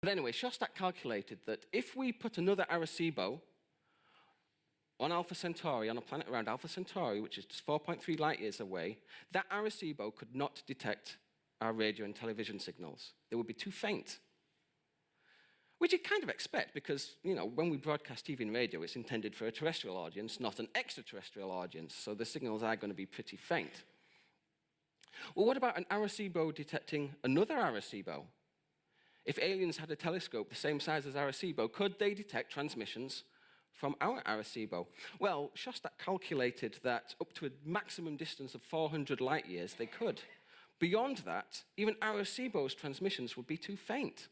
But anyway, Shostak calculated that if we put another Arecibo on Alpha Centauri, on a planet around Alpha Centauri, which is just 4.3 light years away, that Arecibo could not detect our radio and television signals. They would be too faint. Which you kind of expect because, when we broadcast TV and radio, it's intended for a terrestrial audience, not an extraterrestrial audience, so the signals are going to be pretty faint. Well, what about an Arecibo detecting another Arecibo? If aliens had a telescope the same size as Arecibo, could they detect transmissions from our Arecibo? Well, Shostak calculated that up to a maximum distance of 400 light years, they could. Beyond that, even Arecibo's transmissions would be too faint.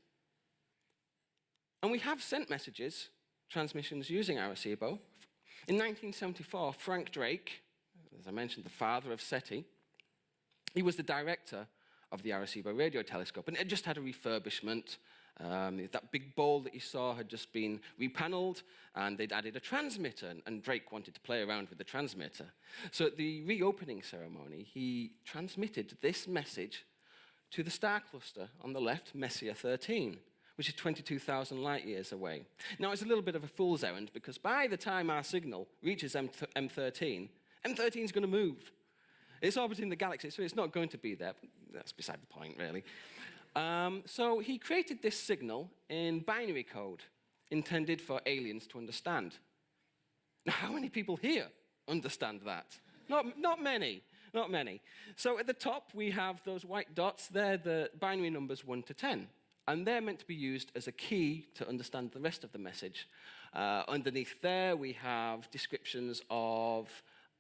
And we have sent messages, transmissions using Arecibo. In 1974, Frank Drake, as I mentioned, the father of SETI, he was the director of the Arecibo radio telescope, and it just had a refurbishment. That big bowl that you saw had just been repaneled, and they'd added a transmitter, and Drake wanted to play around with the transmitter. So at the reopening ceremony, he transmitted this message to the star cluster on the left, Messier 13, which is 22,000 light years away. Now, it's a little bit of a fool's errand, because by the time our signal reaches M13, M13 is going to move. It's orbiting the galaxy, so it's not going to be there. But that's beside the point, really. So he created this signal in binary code, intended for aliens to understand. Now, how many people here understand that? Not many. Not many. So at the top, we have those white dots. They're the binary numbers 1 to 10. And they're meant to be used as a key to understand the rest of the message. Underneath there, we have descriptions of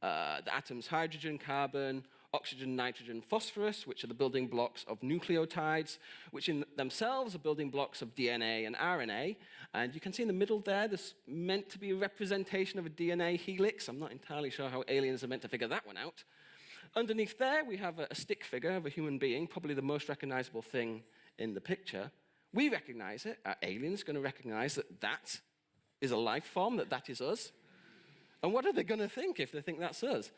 the atoms hydrogen, carbon, oxygen, nitrogen, phosphorus, which are the building blocks of nucleotides, which in themselves are building blocks of DNA and RNA. And you can see in the middle there, there's meant to be a representation of a DNA helix. I'm not entirely sure how aliens are meant to figure that one out. Underneath there, we have a stick figure of a human being, probably the most recognizable thing in the picture. We recognize it. Are aliens going to recognize that that is a life form, that that is us? And what are they going to think if they think that's us?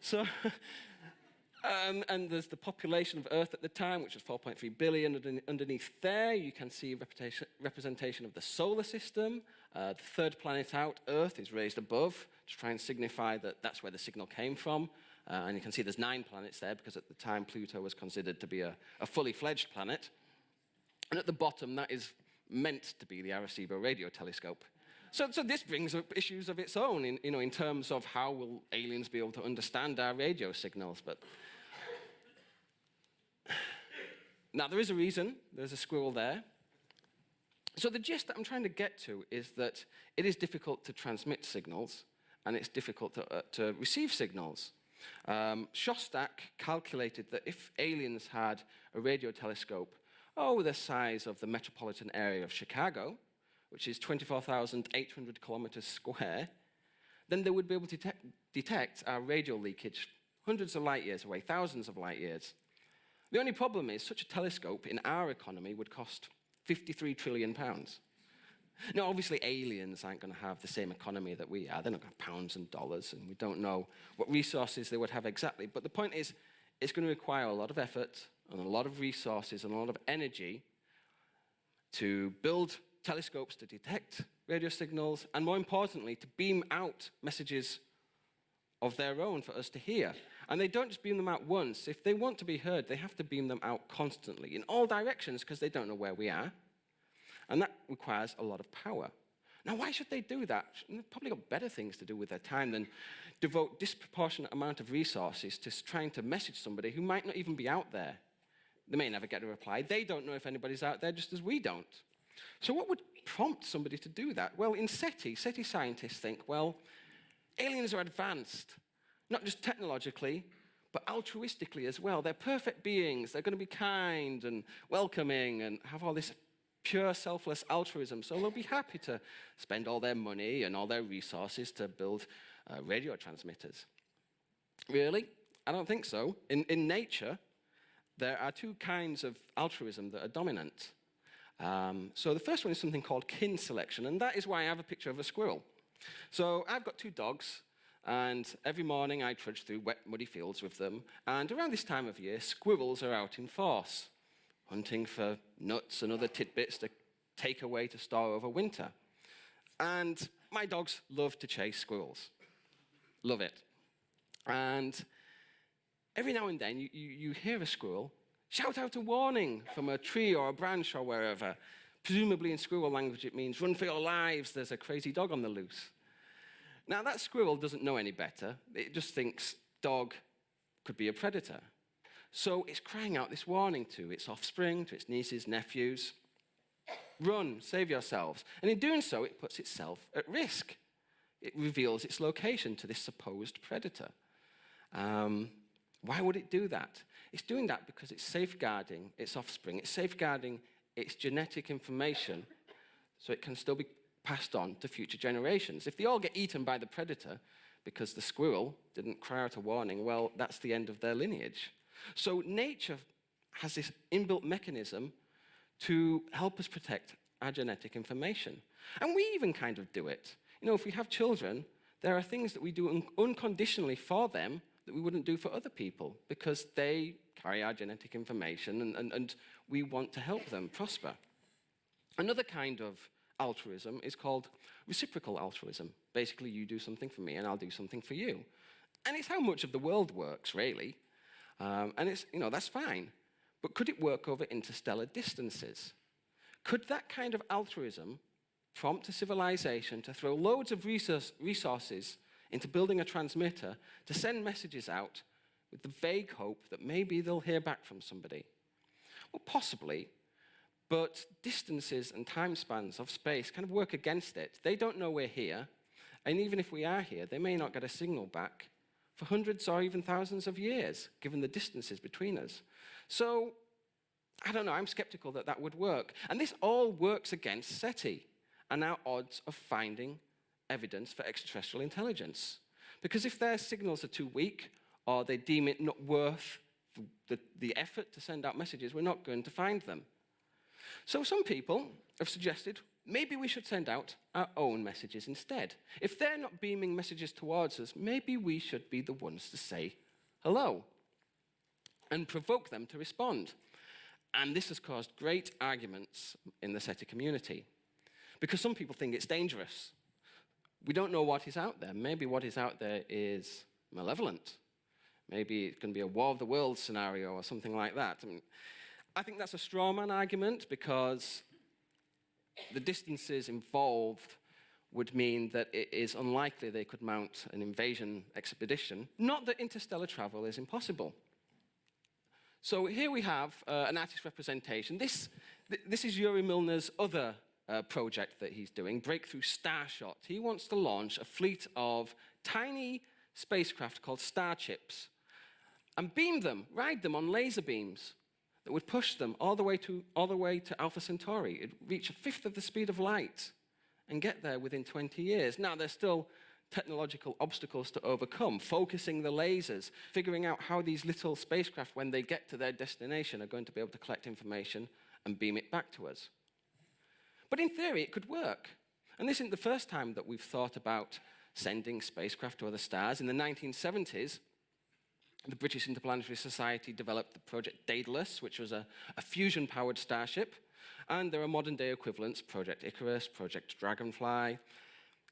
So, and there's the population of Earth at the time, which was 4.3 billion. Underneath there, you can see representation of the solar system. The third planet out, Earth, is raised above to try and signify that that's where the signal came from. And you can see there's 9 planets there, because at the time Pluto was considered to be a fully fledged planet. And at the bottom, that is meant to be the Arecibo radio telescope. So this brings up issues of its own in terms of how will aliens be able to understand our radio signals. But now there is a reason. There's a squirrel there. So the gist that I'm trying to get to is that it is difficult to transmit signals, and it's difficult to receive signals. Shostak calculated that if aliens had a radio telescope the size of the metropolitan area of Chicago, which is 24,800 kilometers square, then they would be able to detect our radio leakage hundreds of light years away, thousands of light years. The only problem is such a telescope in our economy would cost £53 trillion. Now, obviously, aliens aren't going to have the same economy that we are. They're not going to have pounds and dollars, and we don't know what resources they would have exactly. But the point is, it's going to require a lot of effort and a lot of resources and a lot of energy to build telescopes to detect radio signals, and more importantly, to beam out messages of their own for us to hear. And they don't just beam them out once. If they want to be heard, they have to beam them out constantly, in all directions, because they don't know where we are. And that requires a lot of power. Now, why should they do that? They've probably got better things to do with their time than devote disproportionate amount of resources to trying to message somebody who might not even be out there. They may never get a reply. They don't know if anybody's out there, just as we don't. So what would prompt somebody to do that? Well, in SETI scientists think, well, aliens are advanced, not just technologically, but altruistically as well. They're perfect beings. They're going to be kind and welcoming and have all this pure selfless altruism. So they'll be happy to spend all their money and all their resources to build radio transmitters. Really? I don't think so. In nature, there are 2 kinds of altruism that are dominant. So the first one is something called kin selection, and that is why I have a picture of a squirrel. So I've got 2 dogs, and every morning I trudge through wet, muddy fields with them, and around this time of year, squirrels are out in force, hunting for nuts and other tidbits to takeaway to store over winter. And my dogs love to chase squirrels. Love it. And every now and then, you hear a squirrel shout out a warning from a tree or a branch or wherever. Presumably in squirrel language, it means, run for your lives, there's a crazy dog on the loose. Now, that squirrel doesn't know any better. It just thinks dog could be a predator. So it's crying out this warning to its offspring, to its nieces, nephews. Run, save yourselves. And in doing so, it puts itself at risk. It reveals its location to this supposed predator. Why would it do that? It's doing that because it's safeguarding its offspring. It's safeguarding its genetic information so it can still be passed on to future generations. If they all get eaten by the predator because the squirrel didn't cry out a warning, well, that's the end of their lineage. So nature has this inbuilt mechanism to help us protect our genetic information. And we even kind of do it. You know, if we have children, there are things that we do unconditionally for them that we wouldn't do for other people because they carry our genetic information and we want to help them prosper. Another kind of altruism is called reciprocal altruism. Basically, you do something for me and I'll do something for you. And it's how much of the world works, really. And it's, you know, that's fine. But could it work over interstellar distances? Could that kind of altruism prompt a civilization to throw loads of resources into building a transmitter to send messages out with the vague hope that maybe they'll hear back from somebody? Well, possibly, but distances and time spans of space kind of work against it. They don't know we're here, and even if we are here, they may not get a signal back for hundreds or even thousands of years, given the distances between us. So, I don't know, I'm skeptical that that would work. And this all works against SETI and our odds of finding evidence for extraterrestrial intelligence. Because if their signals are too weak, or they deem it not worth the effort to send out messages, we're not going to find them. So some people have suggested maybe we should send out our own messages instead. If they're not beaming messages towards us, maybe we should be the ones to say hello and provoke them to respond. And this has caused great arguments in the SETI community because some people think it's dangerous. We don't know what is out there. Maybe what is out there is malevolent. Maybe it can be a War of the Worlds scenario or something like that. I think that's a straw man argument because the distances involved would mean that it is unlikely they could mount an invasion expedition. Not that interstellar travel is impossible. So here we have an artist representation. This is Yuri Milner's other project that he's doing, Breakthrough Starshot. He wants to launch a fleet of tiny spacecraft called starships and beam them, ride them on laser beams that would push them all the way to Alpha Centauri. It'd reach a fifth of the speed of light and get there within 20 years. Now, there's still technological obstacles to overcome, focusing the lasers, figuring out how these little spacecraft, when they get to their destination, are going to be able to collect information and beam it back to us. But in theory, it could work. And this isn't the first time that we've thought about sending spacecraft to other stars. In the 1970s, the British Interplanetary Society developed the Project Daedalus, which was a fusion-powered starship. And there are modern-day equivalents, Project Icarus, Project Dragonfly.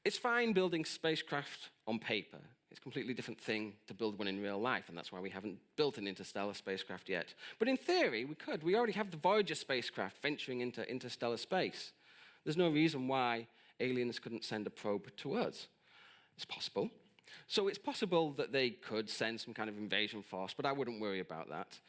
It's fine building spacecraft on paper. It's a completely different thing to build one in real life, and that's why we haven't built an interstellar spacecraft yet. But in theory, we could. We already have the Voyager spacecraft venturing into interstellar space. There's no reason why aliens couldn't send a probe to us. It's possible. So it's possible that they could send some kind of invasion force, but I wouldn't worry about that.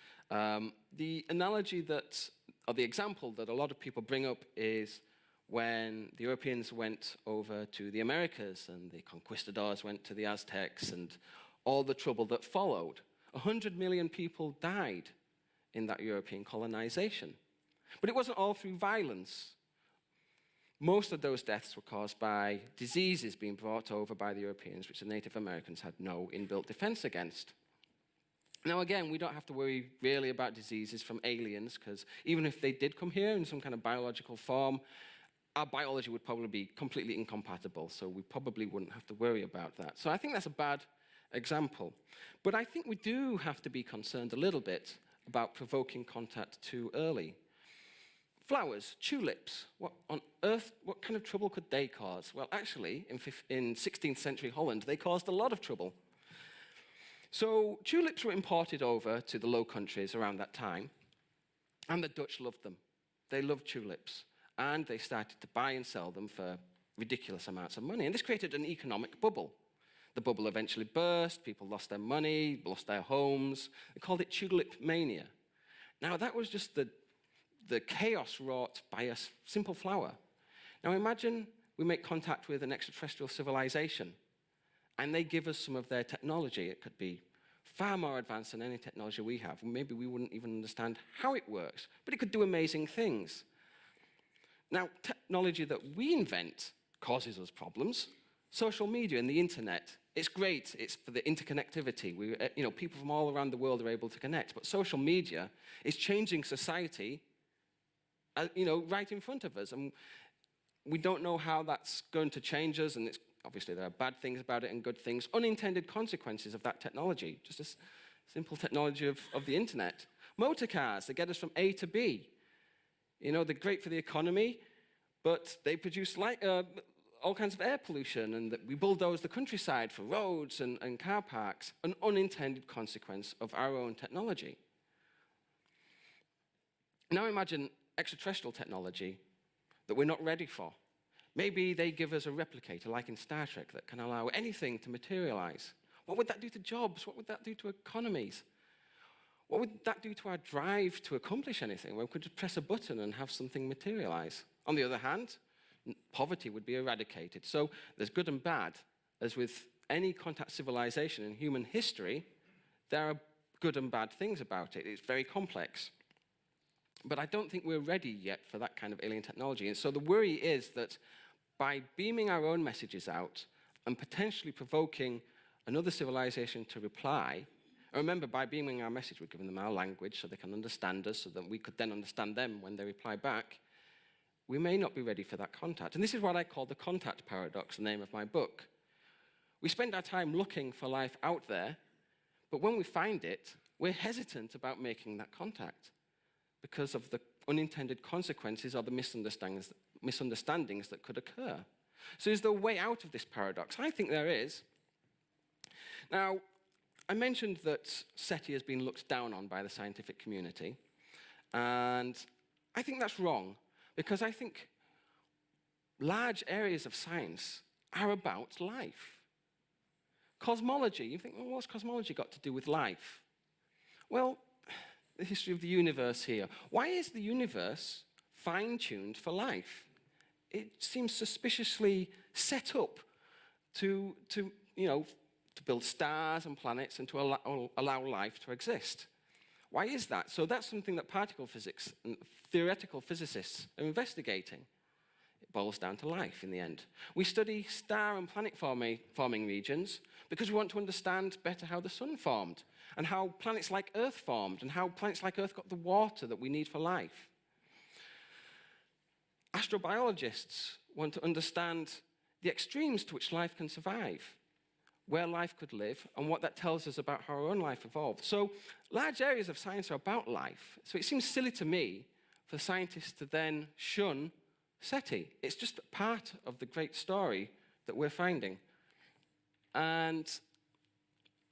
The analogy that, or the example that a lot of people bring up is when the Europeans went over to the Americas and the conquistadors went to the Aztecs and all the trouble that followed. 100 million people died in that European colonization. But it wasn't all through violence. Most of those deaths were caused by diseases being brought over by the Europeans, which the Native Americans had no inbuilt defense against. Now, again, we don't have to worry really about diseases from aliens, because even if they did come here in some kind of biological form, our biology would probably be completely incompatible, so we probably wouldn't have to worry about that. So I think that's a bad example. But I think we do have to be concerned a little bit about provoking contact too early. Flowers, tulips, what on earth, what kind of trouble could they cause? Well, actually, in 16th century Holland, they caused a lot of trouble. So tulips were imported over to the Low Countries around that time, and the Dutch loved them. They loved tulips, and they started to buy and sell them for ridiculous amounts of money, and this created an economic bubble. The bubble eventually burst, people lost their money, lost their homes. They called it tulip mania. Now, that was just the chaos wrought by a simple flower. Now imagine we make contact with an extraterrestrial civilization and they give us some of their technology. It could be far more advanced than any technology we have. Maybe we wouldn't even understand how it works, but it could do amazing things. Now, technology that we invent causes us problems. Social media and the internet, it's great. It's for the interconnectivity. People from all around the world are able to connect, but social media is changing society right in front of us. And we don't know how that's going to change us, and obviously there are bad things about it and good things, unintended consequences of that technology, just a simple technology of the internet. Motor cars, they get us from A to B. They're great for the economy, but they produce all kinds of air pollution, and that we bulldoze the countryside for roads and car parks, an unintended consequence of our own technology. Now imagine extraterrestrial technology that we're not ready for. Maybe they give us a replicator, like in Star Trek, that can allow anything to materialize. What would that do to jobs? What would that do to economies? What would that do to our drive to accomplish anything? Well, we could just press a button and have something materialize. On the other hand, poverty would be eradicated. So there's good and bad. As with any contact civilization in human history, there are good and bad things about it. It's very complex. But I don't think we're ready yet for that kind of alien technology. And so the worry is that by beaming our own messages out and potentially provoking another civilization to reply, and remember, by beaming our message, we're giving them our language so they can understand us, so that we could then understand them when they reply back, we may not be ready for that contact. And this is what I call the contact paradox, the name of my book. We spend our time looking for life out there, but when we find it, we're hesitant about making that contact because of the unintended consequences or the misunderstandings that could occur. So is there a way out of this paradox? I think there is. Now, I mentioned that SETI has been looked down on by the scientific community, and I think that's wrong, because I think large areas of science are about life. Cosmology, you think, well, what's cosmology got to do with life? Well, the history of the universe here. Why is the universe fine-tuned for life? It seems suspiciously set up to build stars and planets and to allow life to exist. Why is that? So that's something that particle physics and theoretical physicists are investigating. It boils down to life in the end. We study star and planet forming regions because we want to understand better how the sun formed and how planets like Earth formed and how planets like Earth got the water that we need for life. Astrobiologists want to understand the extremes to which life can survive, where life could live, and what that tells us about how our own life evolved. So large areas of science are about life. So it seems silly to me for scientists to then shun SETI. It's just part of the great story that we're finding. And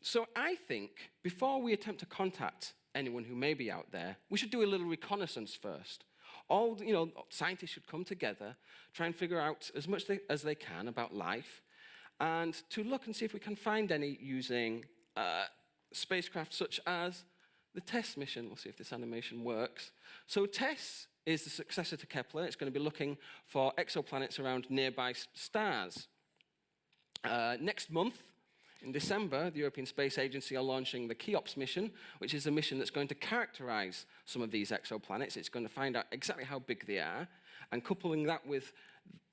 so I think before we attempt to contact anyone who may be out there, we should do a little reconnaissance first. Scientists should come together, try and figure out as much as they can about life, and to look and see if we can find any using spacecraft such as the TESS mission. We'll see if this animation works. So TESS is the successor to Kepler. It's going to be looking for exoplanets around nearby stars. Next month, in December, the European Space Agency are launching the Cheops mission, which is a mission that's going to characterize some of these exoplanets. It's going to find out exactly how big they are, and coupling that with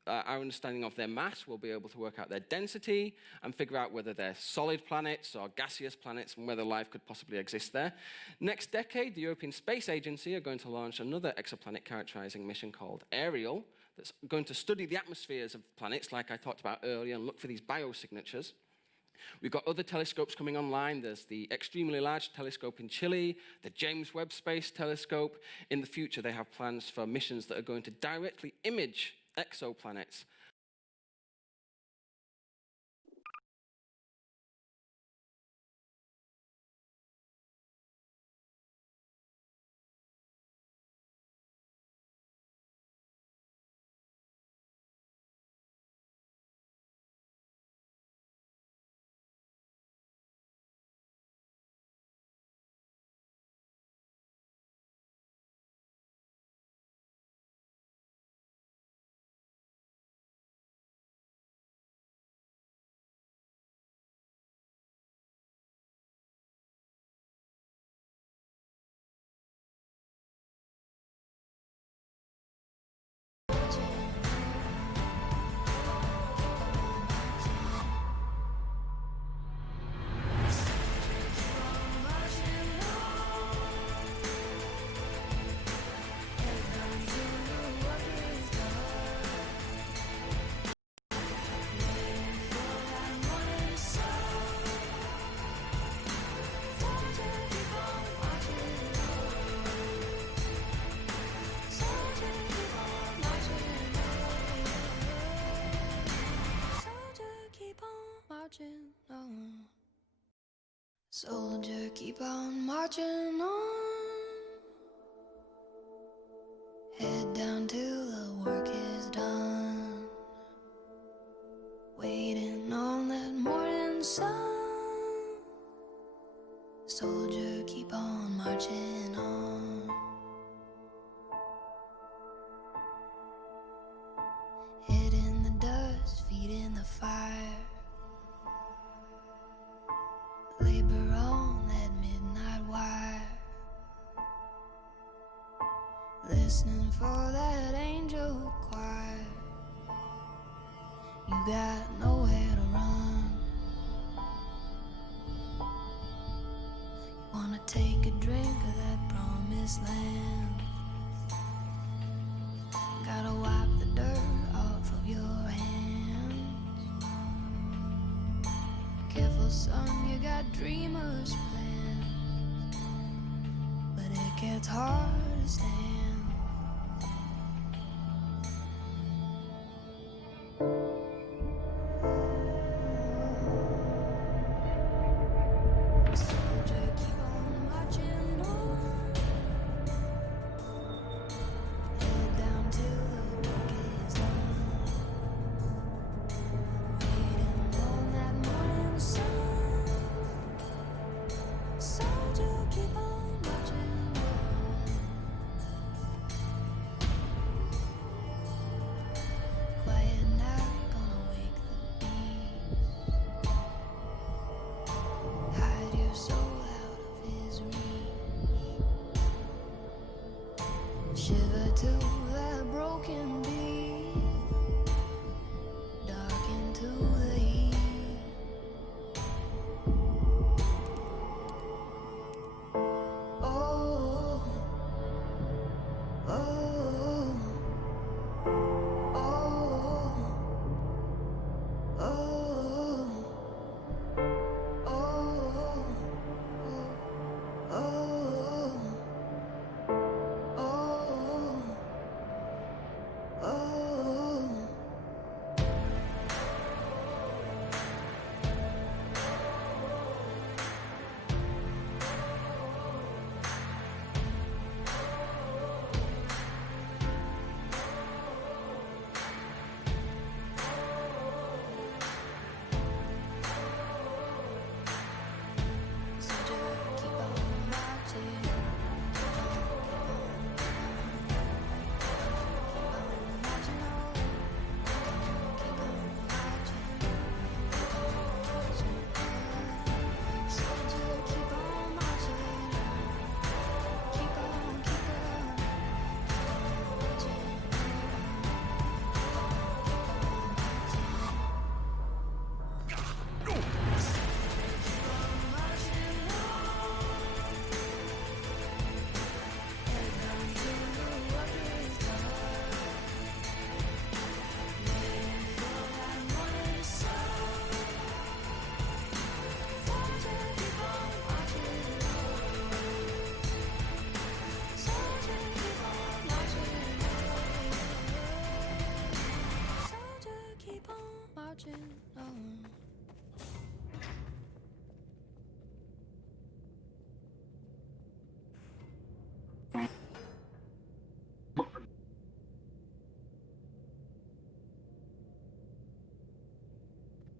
our understanding of their mass, we'll be able to work out their density and figure out whether they're solid planets or gaseous planets and whether life could possibly exist there. Next decade, the European Space Agency are going to launch another exoplanet characterizing mission called Ariel that's going to study the atmospheres of planets like I talked about earlier and look for these biosignatures. We've got other telescopes coming online. There's the extremely large telescope in Chile, the James Webb Space Telescope. In the future, they have plans for missions that are going to directly image exoplanets. Soldier, keep on marching on. Head down till the work is done. Waiting on that morning sun. Soldier, keep on marching on. Head in the dust, feet in the fire. Labor on that midnight wire. Listening for that angel choir. You got nowhere to run. You wanna take a drink of that promised land. Gotta wipe the dirt off of your hands. Careful son, you got dreamers plans, but it gets hard to stand. Soldier, keep on marching on. Head down till the work is done. Waiting on that morning sun. Soldier, keep on marching on.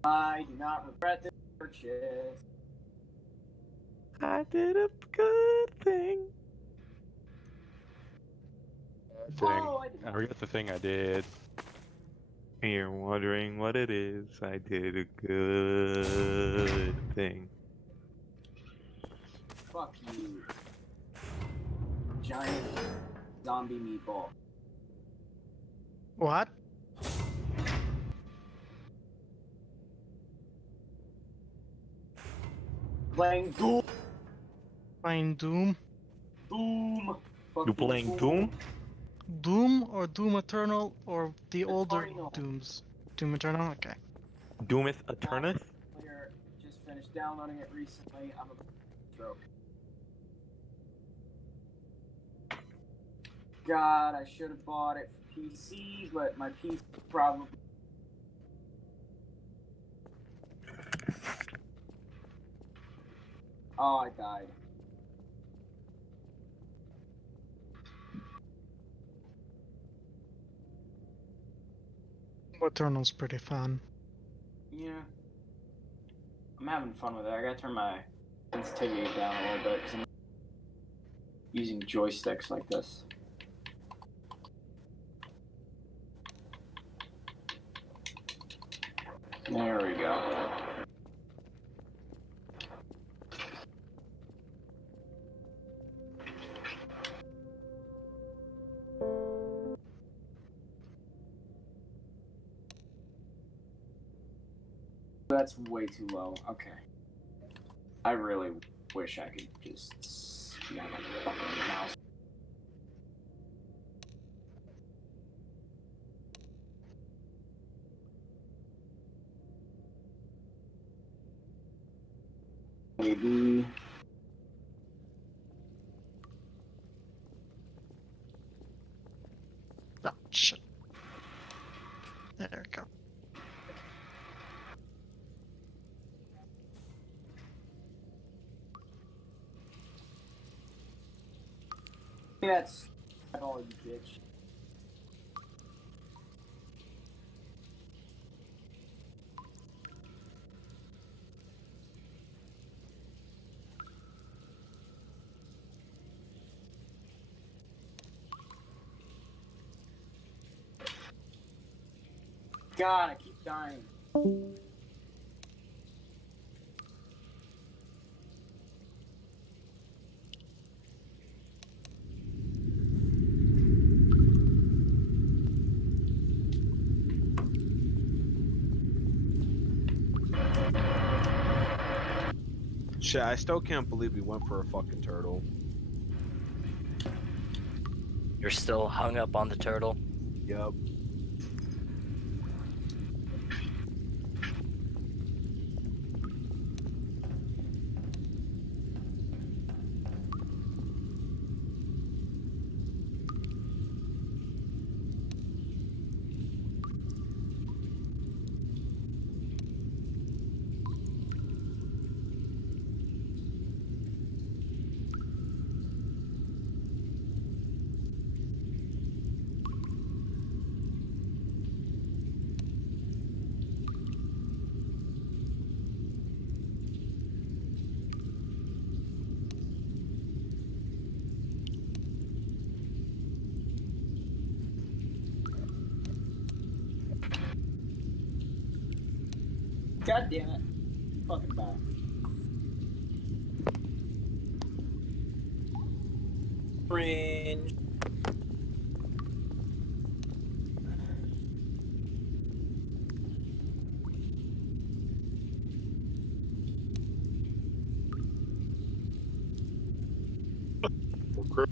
I do not regret this purchase. I did a good thing. Oh, I did I not. forgot the thing I did. You're wondering what it is. I did a good thing. Fuck you. Giant zombie meatball. What? Playing Doom. Playing Doom? Doom. Fuck You playing Doom? Doom or Doom Eternal or the older Eternal. Dooms? Doom Eternal? Okay. Doometh Eternus? Player just finished downloading it recently. I'm about to stroke. God, I should have bought it for PC, but my PC probably. Oh, I died. Eternal's pretty fun. Yeah. I'm having fun with it. I gotta turn my sensitivity down a little bit because I'm using joysticks like this. There we go. That's way too low. Okay. I really wish I could just snap my fucking mouse. Maybe. Oh, shit. There we go. That's all you bitch. God, I keep dying. Shit, I still can't believe we went for a fucking turtle. You're still hung up on the turtle? Yep. God damn it. Fucking back. Cringe. Recruit.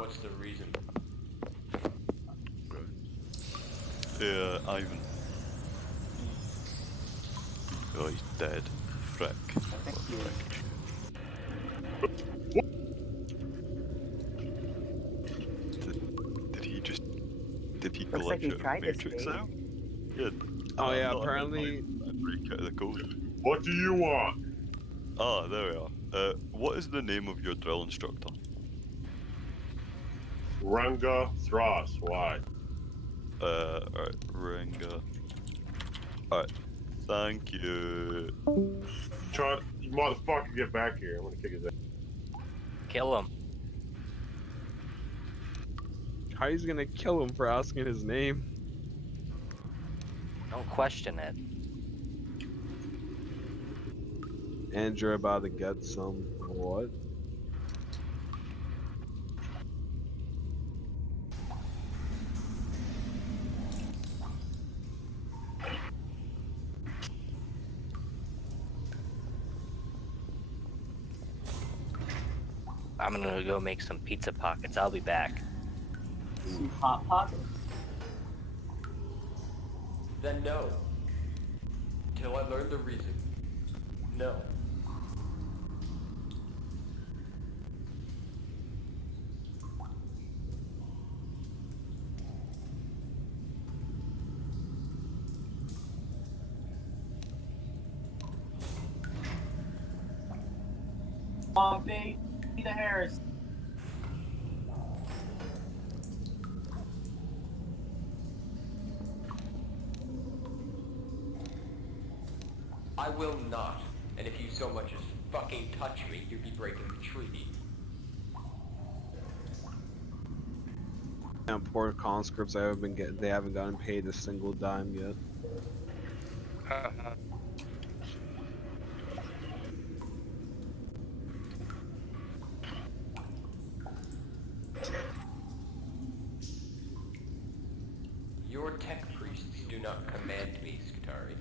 What's the reason? Yeah, Ivan. Oh, he's dead. Frick. I think Oh, he is. frick. Did he just... Did he Looks like glitch he out of tried to Matrix escape. now? Yeah. Oh yeah, no, I meant apparently. break out of the code. What do you want? Ah, there we are. What is the name of your drill instructor? Runga Thras. Why? Alright, Renga. Alright, thank you. Try, you motherfucker, get back here. I'm gonna kick his ass. Kill him. How he's gonna kill him for asking his name? Don't question it. Andrew about to get some. What? I'm gonna go make some pizza pockets. I'll be back. Some hot pockets. Then no. Till I learn the reason. No. Baby the Harris. I will not. And if you so much as fucking touch me, you'd be breaking the treaty. And poor conscripts, they haven't gotten paid a single dime yet. Your tech priests do not command me, Skitari.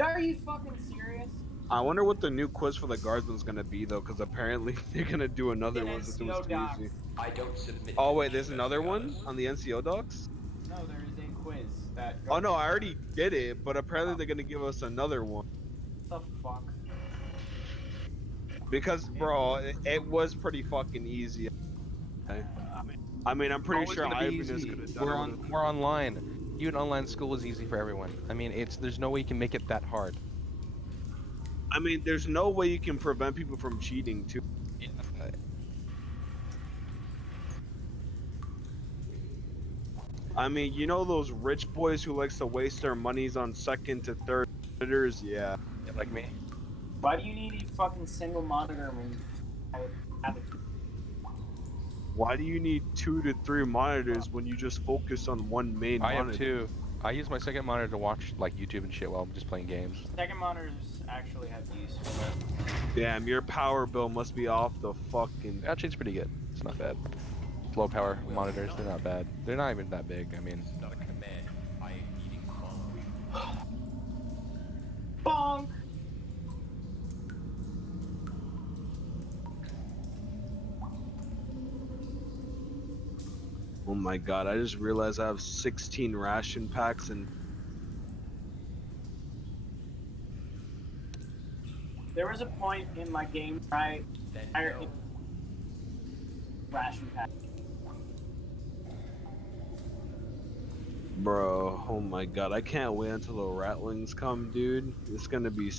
Are you fucking serious? I wonder what the new quiz for the guardsman's gonna be though, because apparently they're gonna do another one since it was NCO too docs. easy. I don't submit. Oh to wait, there's another one Judas. on the NCO docs? No, there is a quiz that. Oh no, I already did it, but apparently they're gonna give us another one. What the fuck? Because bro, it was pretty fucking easy. I mean, I'm pretty Always sure gonna be Ivan is easy. gonna done it with We're online. Even online school is easy for everyone. I mean, there's no way you can make it that hard. I mean, there's no way you can prevent people from cheating too. I mean, you know those rich boys who likes to waste their monies on second to third monitors? Yeah. Like me. Why do you need a fucking single monitor when you have it? Why do you need 2 to 3 monitors when you just focus on one main I monitor? have two. I use my second monitor to watch like YouTube and shit while I'm just playing games. Second monitors actually have use for that. Damn, your power bill must be off the fucking. Actually, it's pretty good. It's not bad. Low power monitors, they're not bad. They're not even that big. I mean, It's not a command. I am eating fun. Bonk! Oh my god, I just realized I have 16 ration packs and. There was a point in my game where I Then hired no. ration pack. Bro, oh my god, I can't wait until the ratlings come, dude. It's gonna be.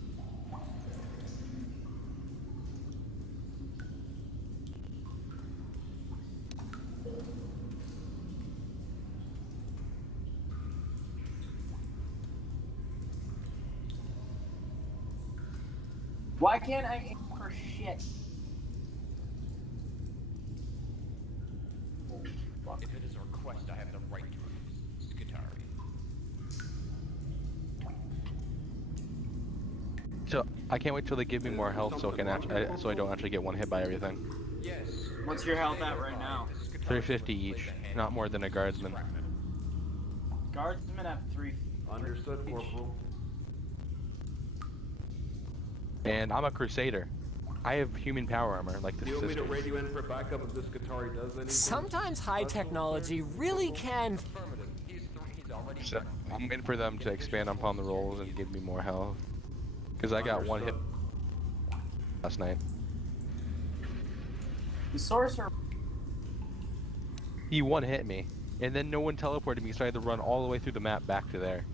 Why can't I aim for shit? If it is a request, I have the right to refuse. Skitari. so I can't wait till they give me more health so so I don't actually get one hit by everything. Yes. What's your health at right now? 350 each, not more than a guardsman. Guardsmen have 3. Understood, Corporal. And I'm a crusader. I have human power armor, like the Do you want me to sisters. radio in for backup if this Qatari does anything? Sometimes high technology really can. Affirmative. He's already. So I'm waiting for them to expand upon the rolls and give me more health. Because I got one hit last night. The sorcerer. He one hit me, and then no one teleported me, so I had to run all the way through the map back to there.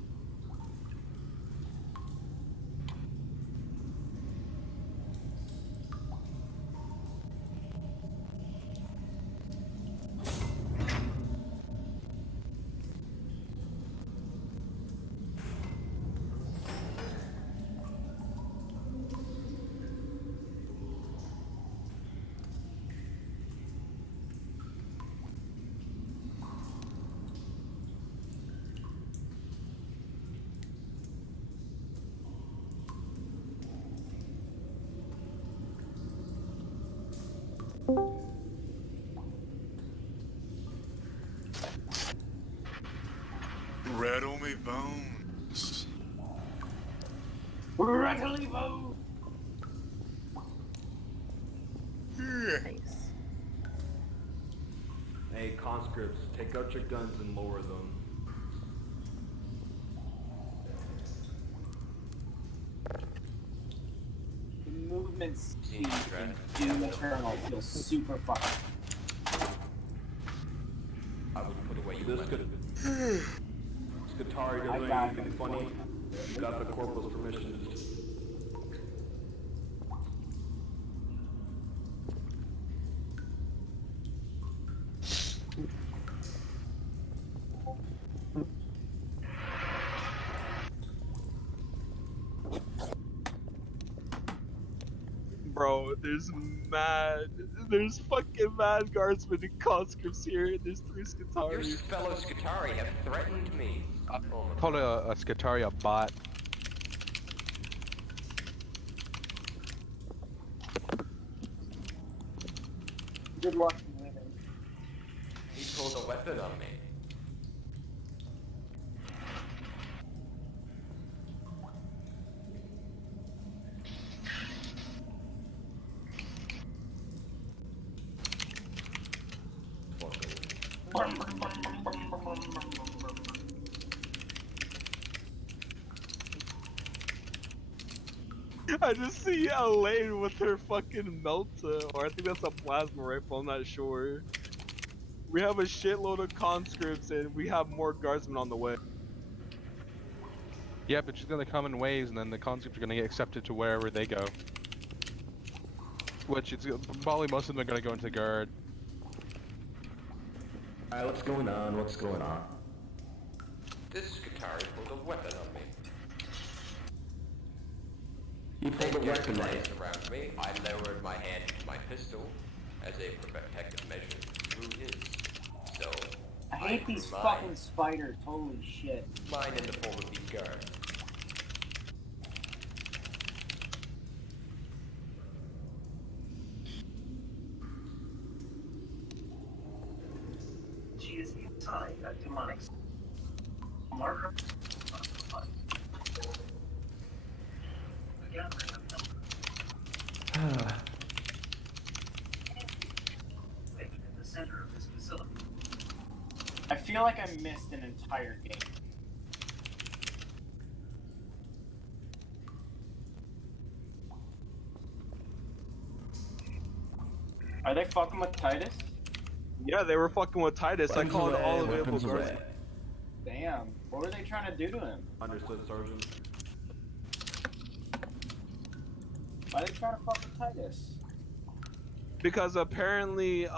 Rattle me bones. Rattly bone. Nice. Hey, conscripts, take out your guns and lower them. The movement speed in Doom Eternal feels super fucking. I would put away your This weapon. This Qatari I doesn't got anything him. funny. You got the corporal's permission. Bro, there's fucking mad guardsmen and conscripts here, and there's 3 Your Skitaris. fellow Skitari have threatened me. Oh my Called a Skitaria bot. Good luck winning. He pulled a weapon on me. I just see Elaine with her fucking Melta, or I think that's a plasma rifle, I'm not sure. We have a shitload of conscripts and we have more guardsmen on the way. Yeah, but she's gonna come in waves, and then the conscripts are gonna get accepted to wherever they go. Which it's probably most of them are gonna go into the guard. Alright, what's going on? What's going on? This Skitari pulled a weapon on me. You pulled a They weapon on organized around me. I lowered my hand to my pistol as a protective measure through his. So I hate these drew fucking mine. spiders, holy shit. Mine in the form of these guards. She is inside a demonic marker. Again, in the center of this facility. I feel like I missed an entire game. Are they fucking with Titus? Yeah, they were fucking with Titus. I called all available guardsmen. Damn. What were they trying to do to him? Understood, Sergeant. Why are they trying to fuck with Titus? Because apparently,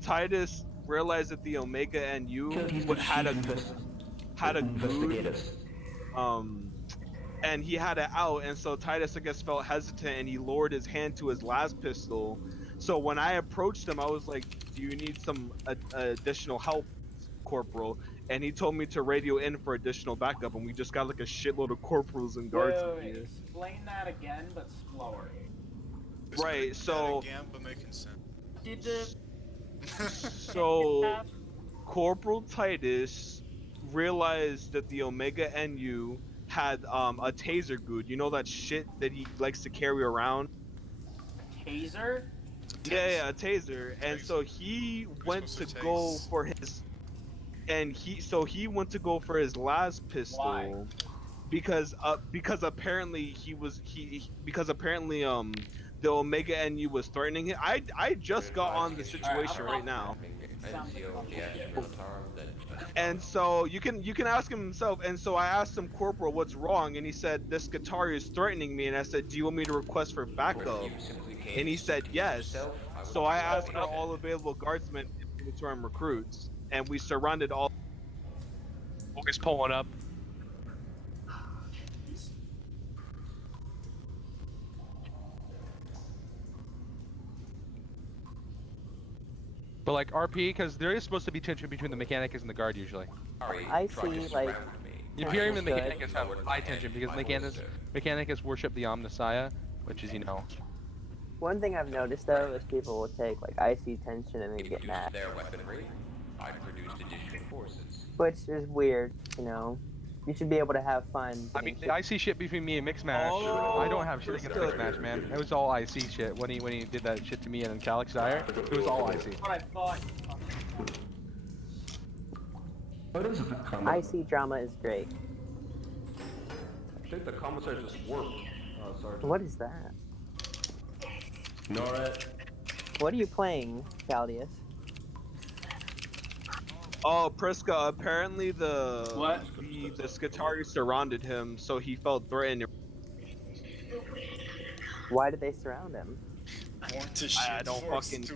Titus realized that the Omega NU had a good, and he had it out, and so Titus, I guess, felt hesitant, and he lowered his hand to his last pistol. So when I approached him, I was like, "Do you need some additional help, Corporal?" And he told me to radio in for additional backup, and we just got like a shitload of corporals and guards in here. Explain that again, but slower. Right, so Again, but making sense. Did the so Corporal Titus realized that the Omega NU had a taser good. You know that shit that he likes to carry around? taser? Yeah, a taser. And so he went to go for his, and he went to go for his last pistol. Because apparently because apparently the Omega NU was threatening him. I just got on the situation right now. And so you can ask him himself. And so I asked him, Corporal, what's wrong? And he said, this Qatari is threatening me. And I said, do you want me to request for backup? And he said yes. So I asked for all available guardsmen and military recruits, and we surrounded all. Boys pulling up. But like RP, because there is supposed to be tension between the Mechanicus and the guard usually. I see, like, If you're even the good. Mechanicus have high tension because Mechanicus worship the Omnissiah, which is, you know. One thing I've noticed though is people will take like IC tension and then get mad. Their weaponry, I produced additional forces. Which is weird, you know. You should be able to have fun. I mean, the IC shit between me and Mixmash, I don't have shit against Mixmash, man. It was all IC shit when he did that shit to me and Calyx Dire. It was all IC. What I thought. IC drama is great. I think the commissar just worked, Sergeant. What is that? Norret. What are you playing, Caldius? Oh, Priska, apparently the Skitari surrounded him, so he felt threatened. Why did they surround him? I don't fucking...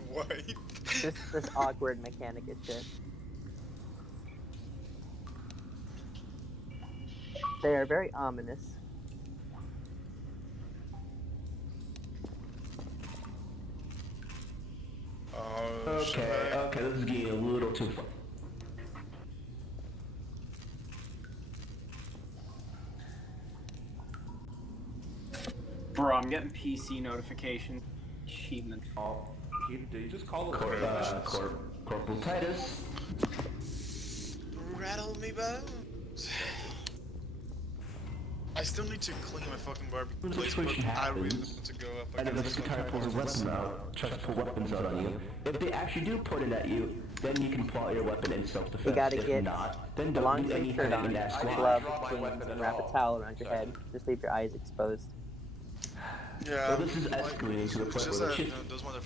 This awkward Mechanicus shit. They are very ominous. Okay, this is getting a little too far. Bro, I'm getting PC notification. Achievement. Oh, did you just call the Corporal Titus? Rattle me bones. I still need to clean my fucking barbecue place, but I really want to go up And if against the Skitari pulls a weapon out, tries to pull weapons out on you, if they actually do point it at you, then you can pull out your weapon in self-defense. You gotta if get not, then a don't long do sleeve anything shirt on, in that squad. gloves, jeans, and wrap a towel around your head. Just leave your eyes exposed. Yeah. Well, this is escalating to the point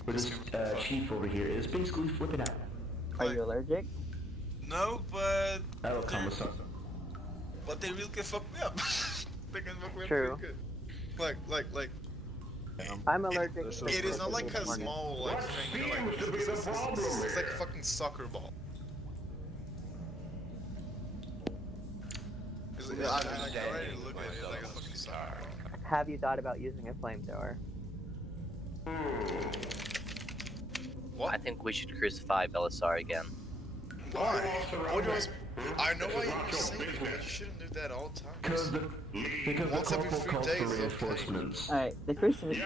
where this chief over here is basically flipping out. Are you allergic? No, but Hello, Commissar. but they really can fuck me up. They can fuck me up True. pretty good. Like. I'm allergic. It is not like a small like thing. Like, it's like a fucking soccer ball. I already look at it like a fucking soccer. Have you thought about using a flamethrower? I think we should crucify Belisar again. Why? What do I know why you're saying that. You shouldn't do that all the time. Because Once the every corporal 3 calls days for is okay. reinforcements. Alright, the crucifix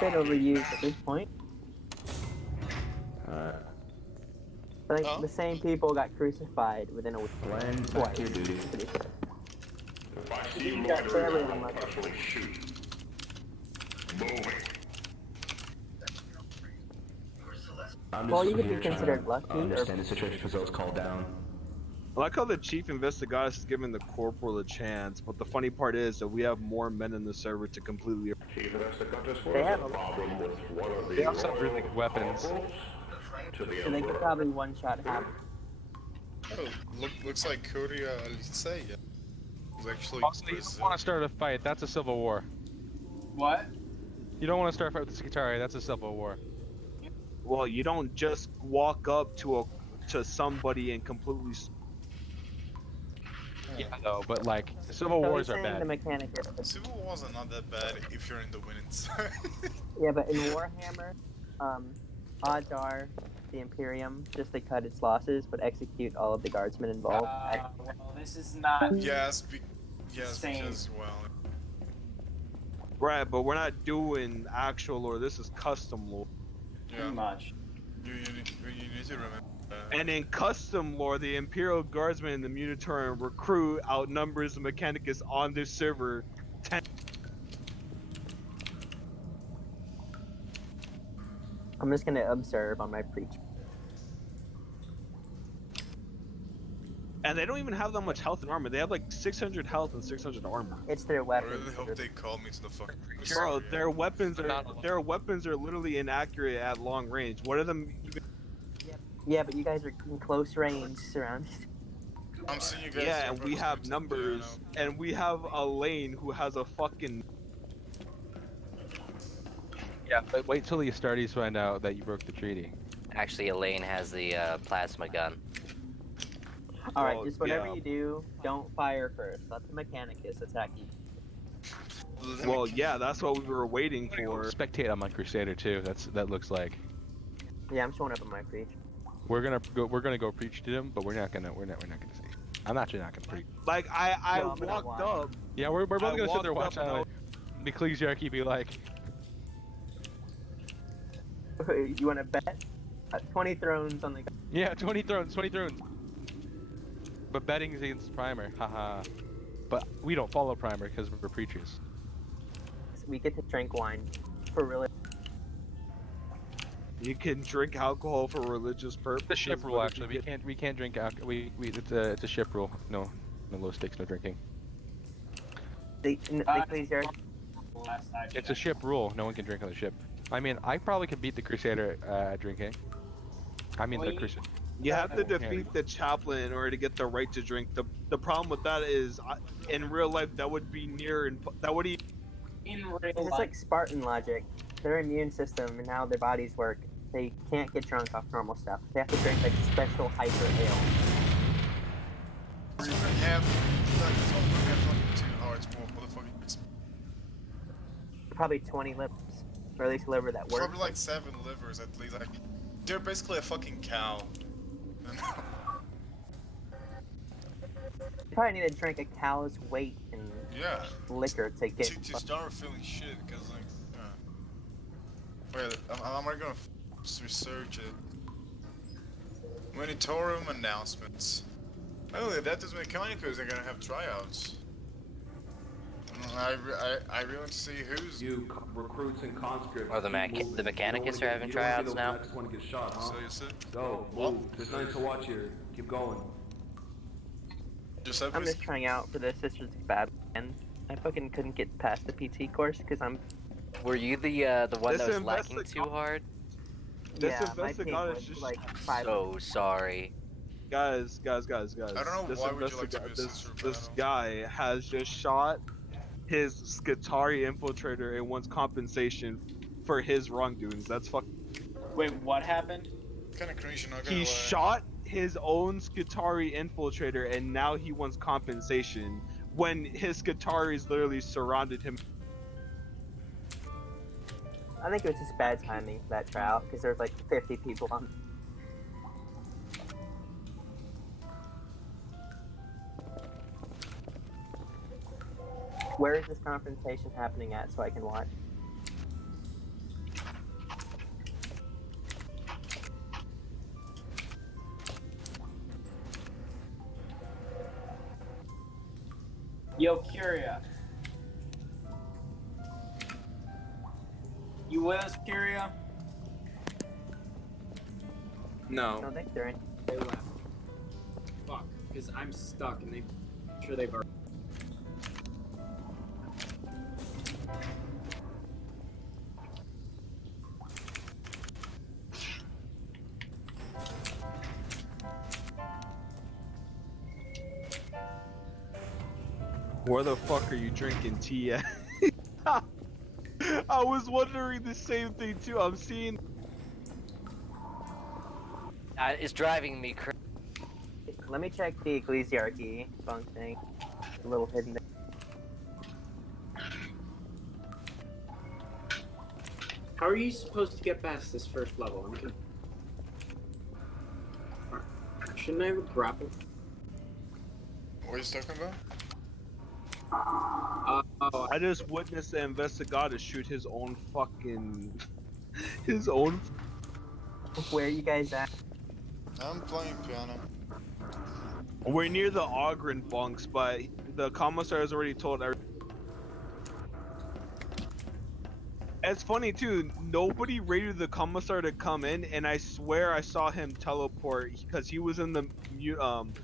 been overused at this point. Like, the same people got crucified within a week. Land back to your duty. You got barely on my Well, you could be considered lucky or... understand the situation because I was called down. I like how the chief investigatus is giving the corporal a chance, but the funny part is that we have more men in the server to completely. They have They also have really good weapons. So they could probably one-shot half. Oh, looks like Cody Alisei is actually. Also, you don't want to start a fight. That's a civil war. What? You don't want to start a fight with the Skitari. That's a civil war. Well, you don't just walk up to somebody and completely. Yeah, no, but like civil So wars he's are saying bad. the mechanic is... Civil Wars are not that bad if you're in the winning side. Yeah, but in Warhammer, odds are the Imperium, just to cut its losses, would execute all of the guardsmen involved. Well, this is not. yes, Same. because well. Right, but we're not doing actual lore. This is custom lore. Yeah. Too much. You need to remember. And in custom lore, the Imperial Guardsmen and the Munitarian recruit outnumbers the Mechanicus on this server 10. I'm just gonna observe on my preach. And they don't even have that much health and armor. They have like 600 health and 600 armor. It's their I weapons. really hope they call me to the fucking. Bro, their weapons are literally inaccurate at long range. What are them? Yeah, but you guys are in close range, surrounded. I'm seeing you guys. Yeah, and we have numbers, and we have a lane who has a fucking. Yeah, but wait till the Astartes find out that you broke the treaty. Actually, Elaine has the plasma gun. All right, just whatever you do, don't fire first. Let the Mechanicus attack you. Well, yeah, that's what we were waiting for. Spectate on my Crusader too. That looks like. Yeah, I'm showing up on my preach. We're gonna go preach to them, but we're not gonna see. I'm actually not gonna preach. Like I walked up. Yeah, we're both gonna sit there walked watching up the ecclesiarchy be like. You want to bet? 20 thrones on the. Yeah, 20 thrones. But betting is against Primer, haha. But we don't follow Primer because we're preachers. We get to drink wine for really. You can drink alcohol for religious purposes. The ship rule actually. We can't drink alcohol. It's a ship rule. No low stakes, no drinking. The ecclesiarchy. It's a ship rule. No one can drink on the ship. I mean, I probably could beat the Crusader at drinking. I mean, the Crusader. You have to defeat the chaplain in order to get the right to drink. The problem with that is, in real life, that would be that would be. In real life. It's like Spartan logic. Their immune system and how their bodies work, they can't get drunk off normal stuff. They have to drink like special hyper ale. We're gonna have fucking 2 hearts more motherfuckers. Probably 20 livers, or at least a liver that works. Probably like 7 livers at least. Like, they're basically a fucking cow. You probably need to drink a cow's weight in liquor to get. To start feeling shit, because like. Wait, I'm already gonna research it. Monitorium announcements. Not only that, those Mechanicos are gonna have tryouts. I really want to see who's. You recruits and conscripts. Oh, the Mechanicus are having tryouts now? Next one gets shot, huh? So you said? Go, move. There's nothing to watch here. Keep going. I'm just trying out for the Sisters of Battle, and I fucking couldn't get past the PT course because I'm. Were you the one that was lacking too hard? Yeah, my team was like 5. So sorry. Guys. I don't know why would you like to be a this guy has just shot his Skitarii infiltrator and wants compensation for his wrongdoings. That's fuck. Wait, what happened? Kind of cringe, not gonna He lie. shot his own Skitarii infiltrator and now he wants compensation when his Skitaris literally surrounded him. I think it was just bad timing for that trial because there was like 50 people on. Where is this confrontation happening at so I can watch? Yo, Curia. You with us, Curia? I don't think they're in. They left. Fuck, because I'm stuck and sure they've already. Where the fuck are you drinking tea at? I was wondering the same thing too. I'm seeing. It's driving me crazy. Let me check the ecclesiarchy bunk thing. A little hidden there. How are you supposed to get past this first level? I'm gonna. Shouldn't I have a grapple? What are you talking about? I just witnessed the Investigata shoot his own fucking. his own. Where are you guys at? I'm playing piano. We're near the Ogren bunks, but the commissar has already told It's funny too. Nobody rated the commissar to come in, and I swear I saw him teleport because he was in the Munitron,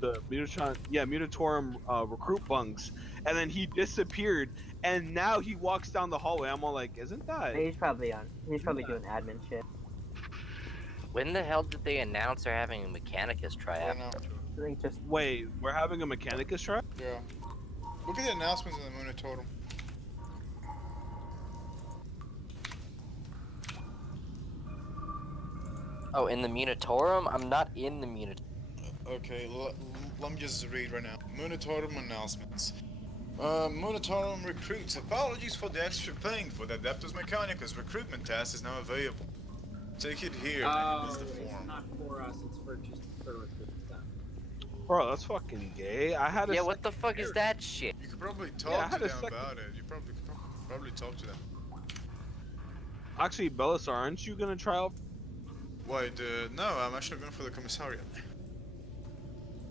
the Munitron, yeah, Munitorum recruit bunks, and then he disappeared, and now he walks down the hallway. I'm all like, isn't that? He's probably doing admin shit. When the hell did they announce they're having a Mechanicus try out? I think just Wait, we're having a Mechanicus try? Yeah. Look at the announcements in the Moon Totem. Oh, in the Munitorum? I'm not in the Munitorum. Okay, let me just read right now. Munitorum announcements. Munitorum recruits. Apologies for the extra pain for the Adeptus Mechanicus recruitment test is now available. Take it here. This is the form. It's not for us. It's for just for recruitment. Bro, that's fucking gay. I had a Yeah, what the fuck is that shit? You could probably talk to them about it. You probably could talk to them. Actually, Belisar, aren't you gonna try out? Wait, no, I'm actually going for the commissariat.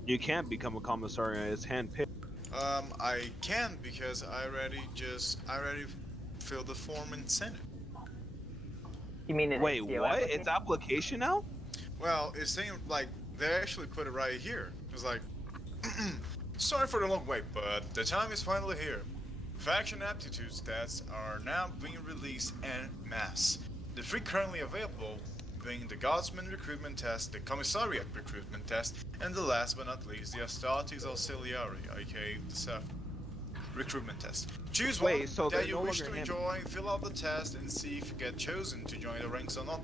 You can't become a commissariat. It's handpicked. I can because I already filled the form and sent it. You mean it? Wait, what? It's application now? Well, it's saying like they actually put it right here. It's like, sorry for the long wait, but the time is finally here. Faction aptitudes tests are now being released en masse. The three currently available being the Guardsman recruitment test, the Commissariat recruitment test, and the last but not least, the Astartes Auxiliary, aka the SAF recruitment test. Choose one that you wish to enjoy, fill out the test, and see if you get chosen to join the ranks or not.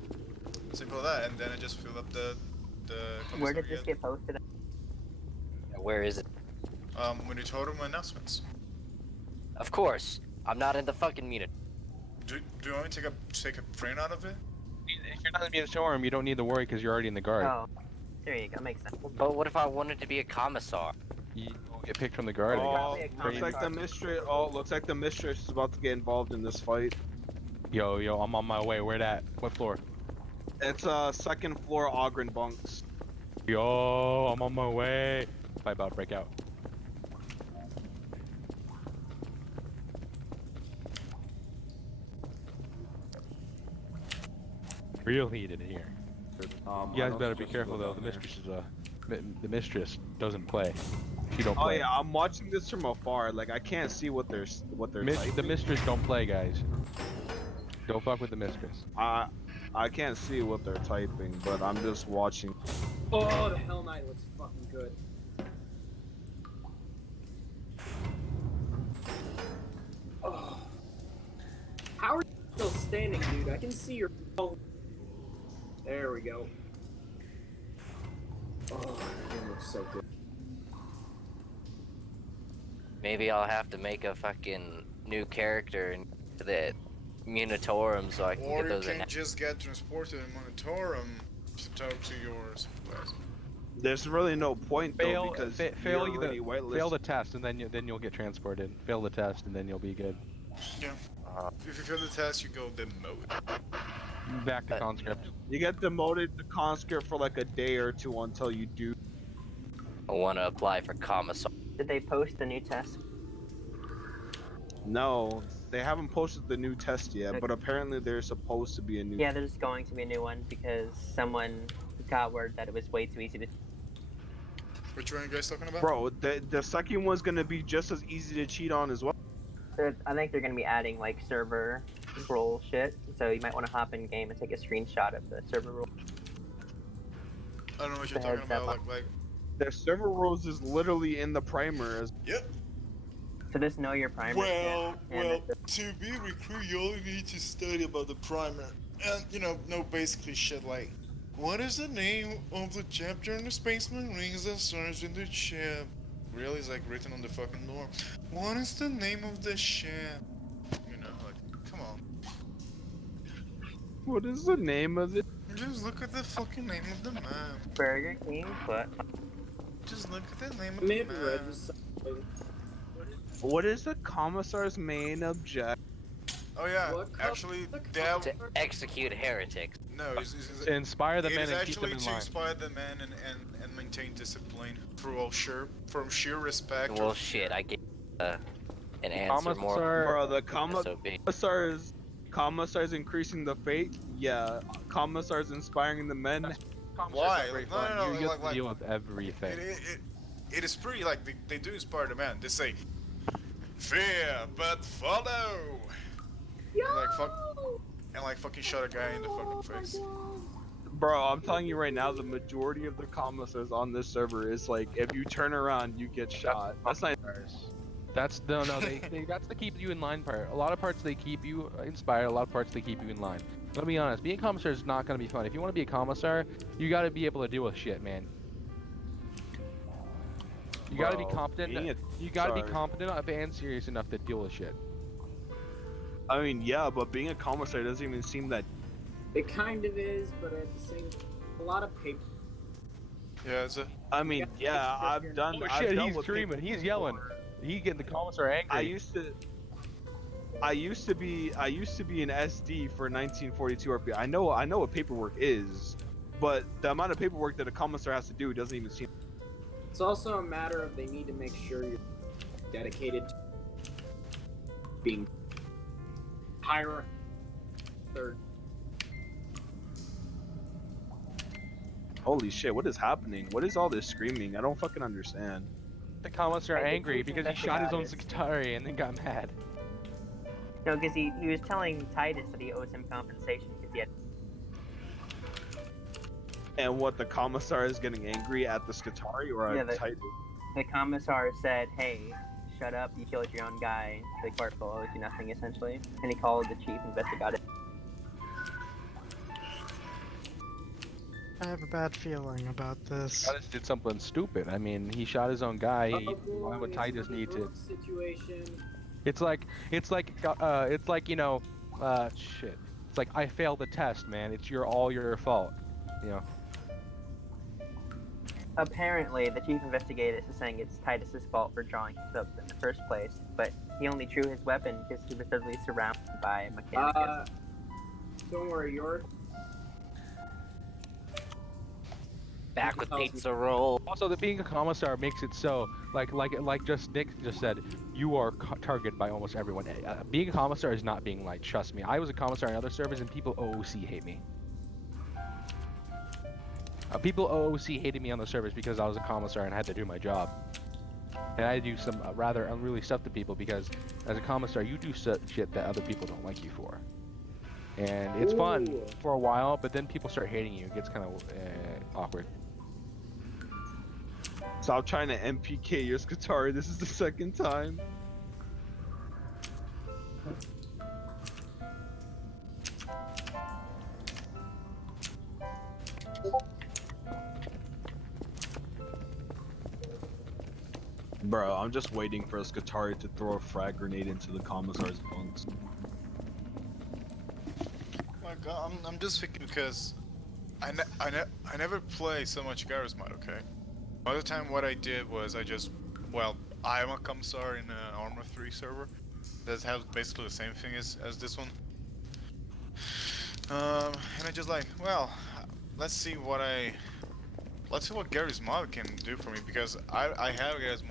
Simple as that, and then I just fill up the Where did this get posted? Where is it? When you told them announcements. Of course. I'm not in the fucking Munit. Do you want me to take a print out of it? If you're not in the Munitorum, you don't need to worry because you're already in the guard. Oh, there you go. Makes sense. But what if I wanted to be a commissar? You won't get picked from the guard. Oh, looks like the mistress. Oh, looks like the mistress is about to get involved in this fight. Yo, I'm on my way. Where that? What floor? It's second floor Ogren bunks. Yo, I'm on my way. Fight about break out. Real heated here. You guys better be careful though. The mistress is the mistress doesn't play. She don't play. Oh yeah, I'm watching this from afar. Like I can't see what they're typing. The mistress don't play, guys. Don't fuck with the mistress. I can't see what they're typing, but I'm just watching. Oh, the Hell Knight looks fucking good. Oh. How are you still standing, dude? I can see your phone. There we go. Oh, that game looks so good. Maybe I'll have to make a fucking new character in the Munitorum so I can or get those you in. can just get transported in Monitorum to talk to your supervisor. There's really no point though because fail the test and then you'll get transported. Fail the test and then you'll be good. Yeah. If you fail the test, you go demoted. Back to conscript. You get demoted to conscript for like a day or two until you do. I want to apply for commissar. Did they post the new test? No, they haven't posted the new test yet, but apparently there's supposed to be a new. Yeah, there's going to be a new one because someone got word that it was way too easy to. Which one are you guys talking about? Bro, the second one's gonna be just as easy to cheat on as well. I think they're gonna be adding like server role shit, so you might want to hop in game and take a screenshot of the server role. I don't know what you're talking about. Like. The server rules is literally in the primer. Yep. So just know your primer. Well, to be recruit, you only need to study about the primer, and know basically shit like, what is the name of the chapter in the Space Marines that serves in the ship? Really, it's like written on the fucking door. What is the name of the ship? Like, come on. What is the name of it? Just look at the fucking name of the map. Burger King, what? Just look at the name of the map. What is the commissar's main objective? Oh yeah, actually, that to execute heretics. No, to inspire the men and keep them in line. It is actually to inspire the men and maintain discipline from sheer respect. Well, shit, I get and answer more. Bro, the SOB. Commissar's increasing the fate. Yeah, Commissar's inspiring the men. Why? Very No, fun. no, no. You get Like, to deal with everything. it is pretty, like, they do inspire the man. They say, fear, but follow! And like fucking shot a guy in the fucking face. Bro, I'm telling you right now, the majority of the commissars on this server is like, if you turn around, you get shot. That's not. That's that's the keep you in line part. A lot of parts they keep you inspired. A lot of parts they keep you in line. Let me be honest. Being a commissar is not gonna be fun. If you want to be a commissar, you got to be able to deal with shit, man. You got to be competent. You got to be competent and serious enough to deal with shit. I mean, yeah, but being a commissar doesn't even seem that. It kind of is, but at the same, a lot of paper. Yeah, it's a. I mean, yeah, I've done. Oh I've shit, dealt he's with screaming. He's yelling. He getting the commissar angry. I used to be an SD for 1942 RP. I know what paperwork is, but the amount of paperwork that a commissar has to do doesn't even seem. It's also a matter of they need to make sure you're dedicated to being higher third. Holy shit, what is happening? What is all this screaming? I don't fucking understand. The commissar angry because he shot his own Secretary and then got mad. No, because he was telling Titus that he owes him compensation because he had. And what, the commissar is getting angry at the Scutari or at Titus? The commissar said, "Hey, shut up! You killed your own guy. The corporal owes you nothing, essentially." And he called the chief investigator. I have a bad feeling about this. Titus did something stupid. I mean, he shot his own guy. Why would Titus need to? Situation. It's like you know, shit. It's like I failed the test, man. It's all your fault, you know. Apparently, the chief investigator is saying it's Titus's fault for drawing his up in the first place, but he only drew his weapon because he was totally surrounded by mechanics. Don't worry, you're back with pizza roll. Also, the being a commissar makes it so, like just Nick just said, you are targeted by almost everyone. Being a commissar is not being liked. Trust me. I was a commissar in other servers, and people OOC hate me. People OOC hated me on the servers because I was a commissar and I had to do my job. And I do some rather unruly stuff to people because, as a commissar, you do shit that other people don't like you for. And it's fun for a while, but then people start hating you. It gets kind of awkward. Stop trying to MPK your Scutari. This is the second time. Bro, I'm just waiting for a Scutari to throw a frag grenade into the commissar's bunks. My God, I'm just thinking because I never play so much Garry's mod, okay? Most of the time what I did was I'm a commissar in an Armor 3 server that has basically the same thing as this one. And I just like, well, let's see what Garry's mod can do for me, because I have Garry's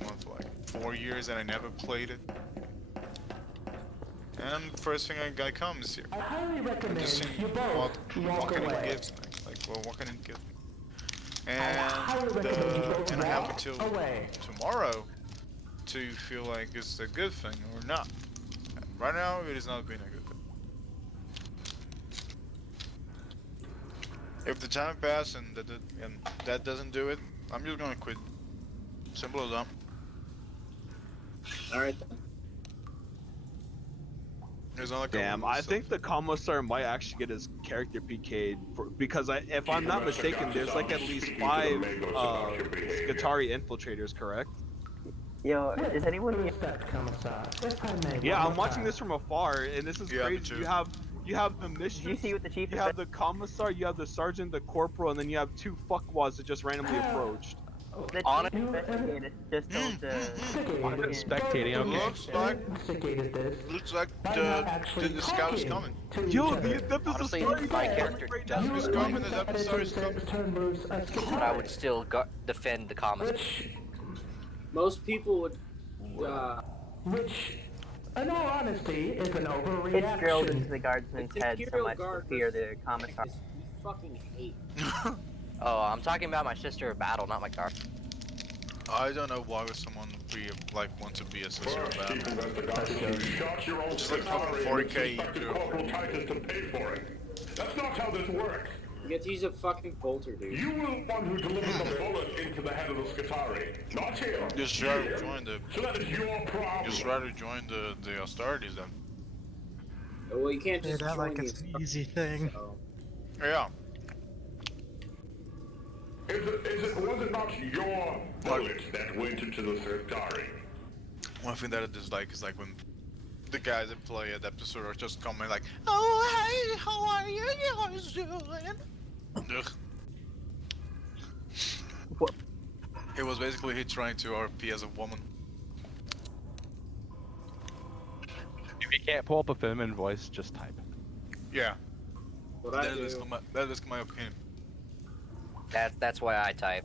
mod for like 4 years and I never played it. And first thing I comes here. I highly recommend just you both what can away. it give me? Like, well, what can it give me? And I have until tomorrow to feel like it's a good thing or not. Right now, it is not being a good thing. If the time passes and that doesn't do it, I'm just gonna quit. Simple as that. Alright then. Damn, I think the commissar might actually get his character PK'd because if I'm not mistaken, there's like at least 5 Scutari infiltrators, correct? Yo, is anyone Yeah, I'm watching this from afar, and this is crazy. You have the mistress, you see what the chief you have the commissar, you have the sergeant, the corporal, and then you have 2 fuckwads that just randomly approached. The chief investigator just told I'm spectating, okay. Looks like the scout is coming. Yo, the Honestly, my character doesn't is coming, the episode is coming. but I would still defend the commissar. Most people would Which, in all honesty, is an It's overreaction. drilled into the guardsman's It's head so Imperial much to Guard fear versus the commissar. We fucking hate. Oh, I'm talking about my sister of battle, not my guard. I don't know why would someone be want to be a sister of battle. Just like fucking 40k to pay for it. That's not how this works. You get to use a fucking bolter, dude. You were the one who delivered the bullet into the head of the Skitari, not him. Just try to join the. So that is your problem. Just try to join the austerities then. Well, you can't just that join like the it's an easy thing. so. Yeah. Was it not your bullets that went into the Skitari? One thing that I dislike is like when the guys that play Adeptus are just coming like, "Oh hey, how are you guys doing?" Ugh. What? It was basically he trying to RP as a woman. If you can't pull up a feminine voice, just type. Yeah. What I do. That is my opinion. That's why I type.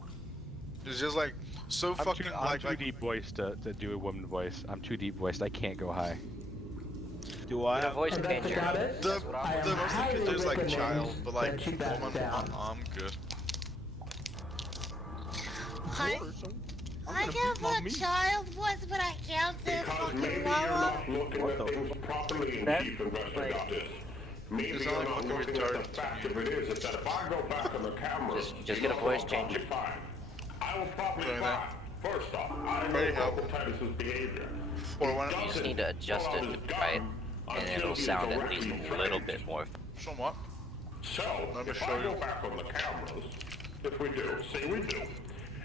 It's just like so fucking I'm too deep voiced to do a woman voice. I'm too deep voiced. I can't go high. Do I have voice changer? The most I could do is like child, but like woman, I'm good. I have a child voice, but I can't do fucking mama. Maybe you're not looking at the fact of it is that if I go back on the camera, Just get a voice changer. I will probably find. First off, I Very know helpful. Titus's behavior. You just need to adjust it to be right, and it'll sound at least a little bit more. Somewhat. So, Let me if show I go you. back on the cameras, if we do, say we do,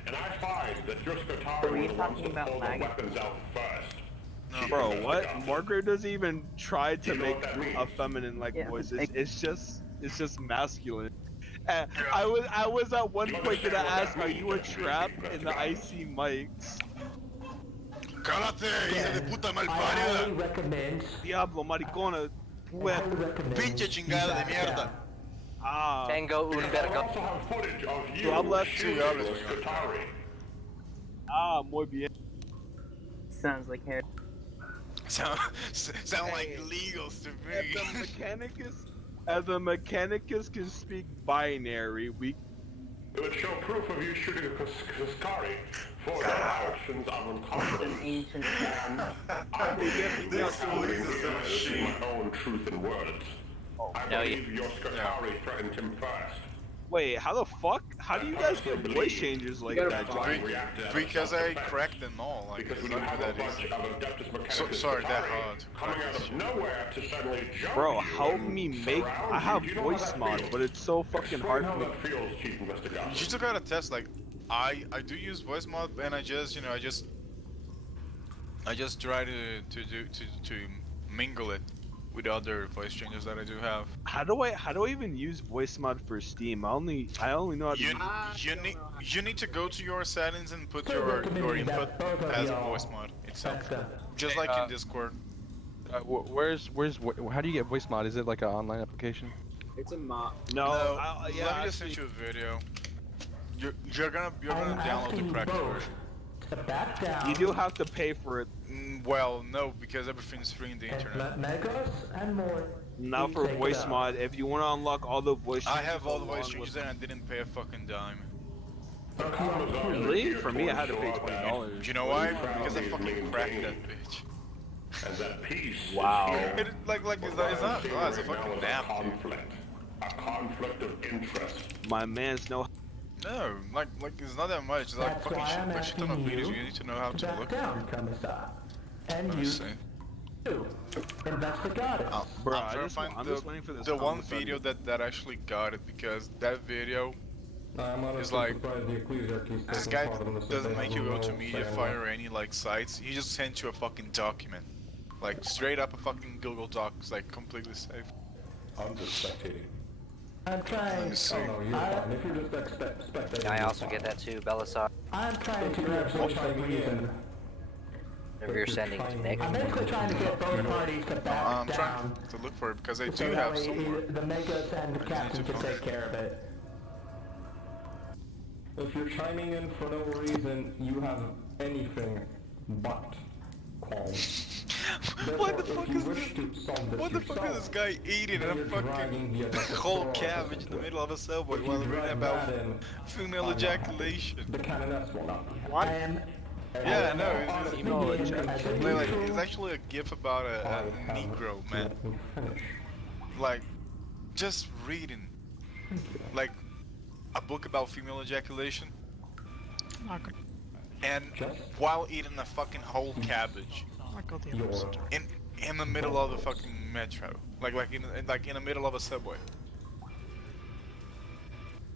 and I find that your Were Skitari you was the ones talking that about pulled the maggots? weapons out first. Bro, what? Margaret doesn't even try to You know make what that means? a feminine like Yeah, voice. like- It's just masculine. I was at one point gonna ask, are you a trap in the IC mics? ¡Cállate, hija de puta I highly malparida! recommend. Diablo, maricona, I puer. highly recommend. Pinche chingada de mierda! Ah, Tango un I verga. also have footage of you Do hablas? shooting Sí, hablas, the Skitari. muy bien. Sounds like hair. Sound like legals to If the me. mechanicus can speak binary, we It would show proof of you shooting a Skitari for your actions of An incompetence. ancient I believe my own truth in words. I No, believe your Skitari threatened him first. Wait, how the fuck? How do you guys get voice changers like You that? gotta John? Because I cracked them all. Like, Because it's when you not have a that bunch easy. of Adeptus Mechanicus Sorry, that Skitari hard to coming crack out this of shit. nowhere to suddenly jump Bro, you help and me make. surround I have you. Do you know how voice that mod, feels? but it's so fucking Explain hard how for me. that feels, Chief Investigator. You just gotta test. Like, I do use voice mod, and I just try to mingle it with other voice changes that I do have. How do I even use voice mod for Steam? I only know how to. You need to go to your settings and put your input as a voice mod itself, just like in Discord. How do you get voice mod? Is it like an online application? It's a mod. No, Let me just send you a video. You're gonna download the cracked version. Back down. You do have to pay for it. Well, no, because everything's free in the internet. Megos and more. Now You for take it voice out. mod, if you want to unlock all the voice I changes have all the voice along changes with- and I didn't pay a fucking dime. Really? For me, I had to pay $20. Do you know why? Because I fucking cracked that bitch. And that peace Wow. It's not. Oh, it's a fucking nap, dude. A conflict of interest. My man's no. No, like it's not that much. It's like That's fucking why I'm shit ton of asking videos. you You need to know how to back look. down, Commissar. And Let me you see. too. Investigate it. Bro, I'm trying to find I'm just waiting for this the one commissar video to- that actually got it, because that video is like this guy doesn't make you go to Mediafire or any like sites. He just sent you a fucking document, like straight up a fucking Google Doc. It's like completely safe. I'm just spectating. I'm trying. Let me see. If you're just spectating. I also get that too, Belisar. I'm trying to grab some reason. If you're sending to Nick. I'm basically trying to get both parties to back I'm down. trying to look for it because I So do that have way somewhere. the Megas and the I captain need to can find take care of it. If you're chiming in for no reason, you have anything but What the fuck is this? What the fuck is this guy eating a fucking whole cabbage in the middle of a subway while reading about female ejaculation? What? Yeah, I know. It's actually a gif about a Negro man. Like, just reading, like, a book about female ejaculation, and while eating a fucking whole cabbage in the middle of the fucking metro, like in the middle of a subway.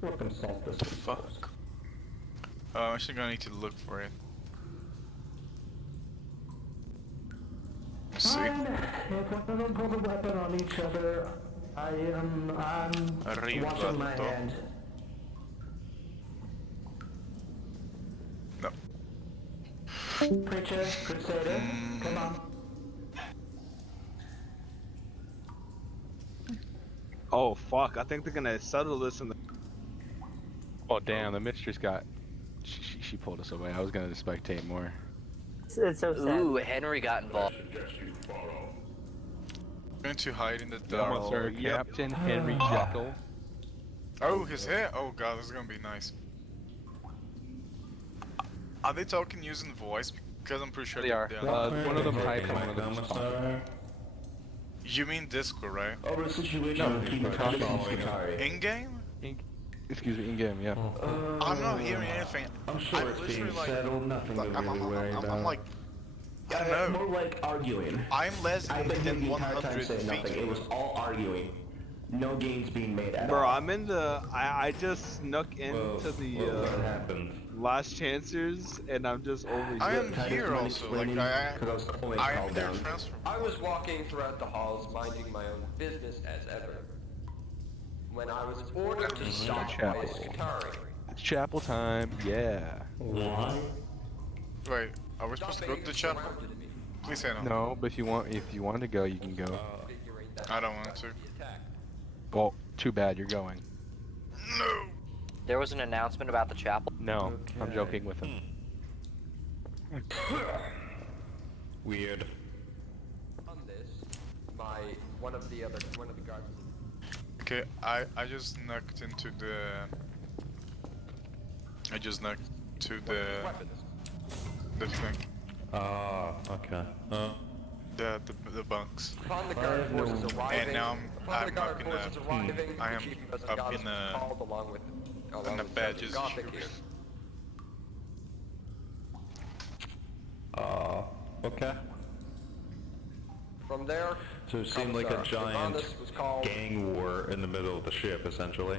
What the fuck? I'm actually gonna need to look for it. Let's see. If one of them pulls a weapon on each other, I'm washing my hand. No. Preacher, Crusader, come on. Oh fuck! I think they're gonna settle this in the. Oh damn! The mistress got. She pulled us away. I was gonna spectate more. It's so sad. Ooh, Henry got involved. Going to hide in the dark. Oh, sir, Captain Henry Jekyll. Oh, his hair. Oh god, this is gonna be nice. Are they talking using voice? Because I'm pretty sure they are. One of them typed, one of them talking. You mean Discord, right? Over a situation in game? Excuse me, in game, yeah. I'm not hearing anything. I'm sure it's being settled. Nothing to really worry about. I'm like, I don't know. More like arguing. I'm less I've been than the entire time 100 saying nothing. feet. It was all arguing. No gains being made at all. Bro, I'm in the. I just snuck into the last chancers, and I'm just over here. I am here also. Like I am their transfer. I was walking throughout the halls, minding my own business as ever, when I was ordered to stop by a Skitari. It's chapel time, yeah. Why? Wait, are we supposed to go to the chapel? Please say no. No, but if you want to go, you can go. I don't want to. Well, too bad you're going. No. There was an announcement about the chapel. No, I'm joking with him. Weird. On this, one of the guards. Okay, I just knocked into the. I just knocked to the thing. Okay. The bunks. Upon the guard forces arriving, And now I'm up in I am up in the badges. Okay. From there, So it seemed like a giant gang war in the middle of the ship, essentially.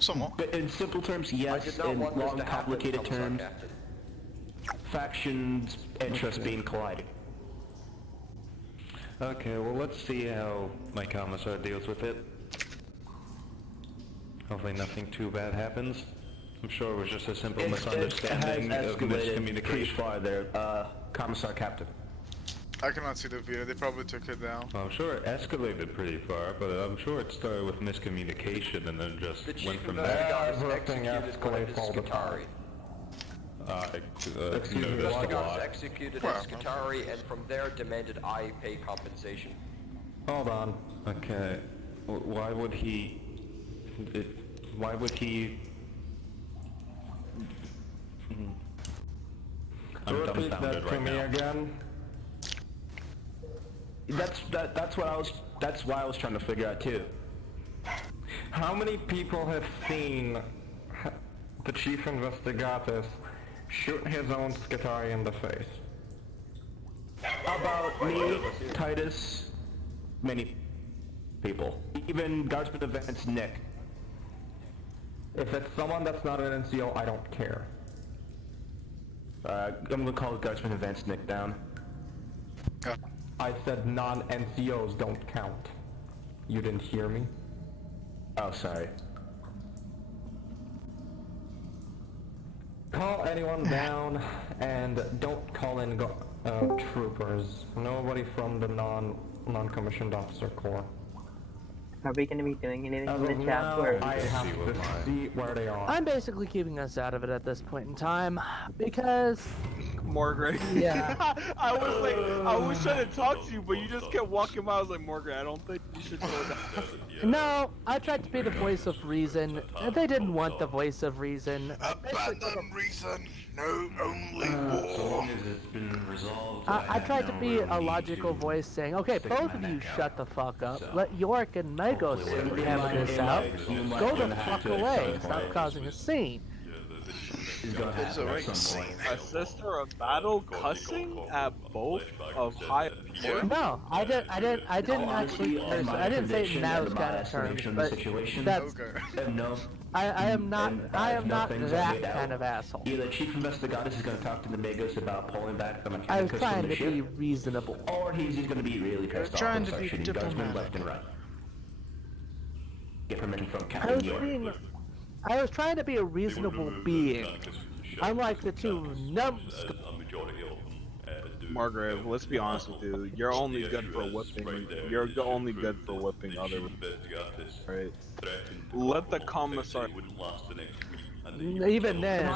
Somewhat. But in simple terms, yes. In long, complicated terms, factions' interests being colliding. Okay, well let's see how my commissar deals with it. Hopefully nothing too bad happens. I'm sure it was just a simple misunderstanding of miscommunication. Pretty far there, Commissar Captain. I cannot see the video, they probably took it down. I'm sure it escalated pretty far, but I'm sure it started with miscommunication and then just went from there. Everything escalates all the time. Noticed a lot. Executed at Skitari, and from there demanded I pay compensation. Hold on. Okay. Why would he... Why would he... I'm dumbfounded right now. Again? That's why I was trying to figure out too. How many people have seen the chief investigator shoot his own Skitari in the face? About me, Titus, many people. Even Guardsman Advance Nick. If it's someone that's not an NCO, I don't care. I'm gonna call Guardsman Advance Nick down. I said non-NCOs don't count. You didn't hear me? Oh, sorry. Call anyone down, and don't call in troopers. Nobody from the non-commissioned officer corps. Are we going to be doing anything As in of the now, chat? I have to see where they are. I'm basically keeping us out of it at this point in time because Morgrave. Yeah. I was trying to talk to you, but you just kept walking by. I was like, Morgrave, I don't think you should go down. No, I tried to be the voice of reason. They didn't want the voice of reason. Abandon reason, no only So war. long as it's been resolved, I have tried to no be real a need logical to voice saying, okay, stick both my of you neck out. shut the fuck up. So, Let York and Magos hopefully be whatever having this out. Go the fuck away. Stop point. causing a scene. Is gonna It's happen alright. at some point. A sister of battle cussing at both of high authority? No, I didn't actually curse. I didn't say it in those kind of terms, but that's No. I am not things that laid out. kind of asshole. Either Chief Investigatus is going to talk to the Magos about pulling back the Mechanicus I was from trying the to ship, be reasonable. or he's going to be really pissed off trying and to start be shooting guardsmen diplomatic. left and right. Get permission from I Captain was York. I was trying to be a reasonable being. Unlike the two numbskulls. Margaret, let's be honest with you. You're only good for whipping. You're only good for whipping other. Right. Let the commissar. Even then,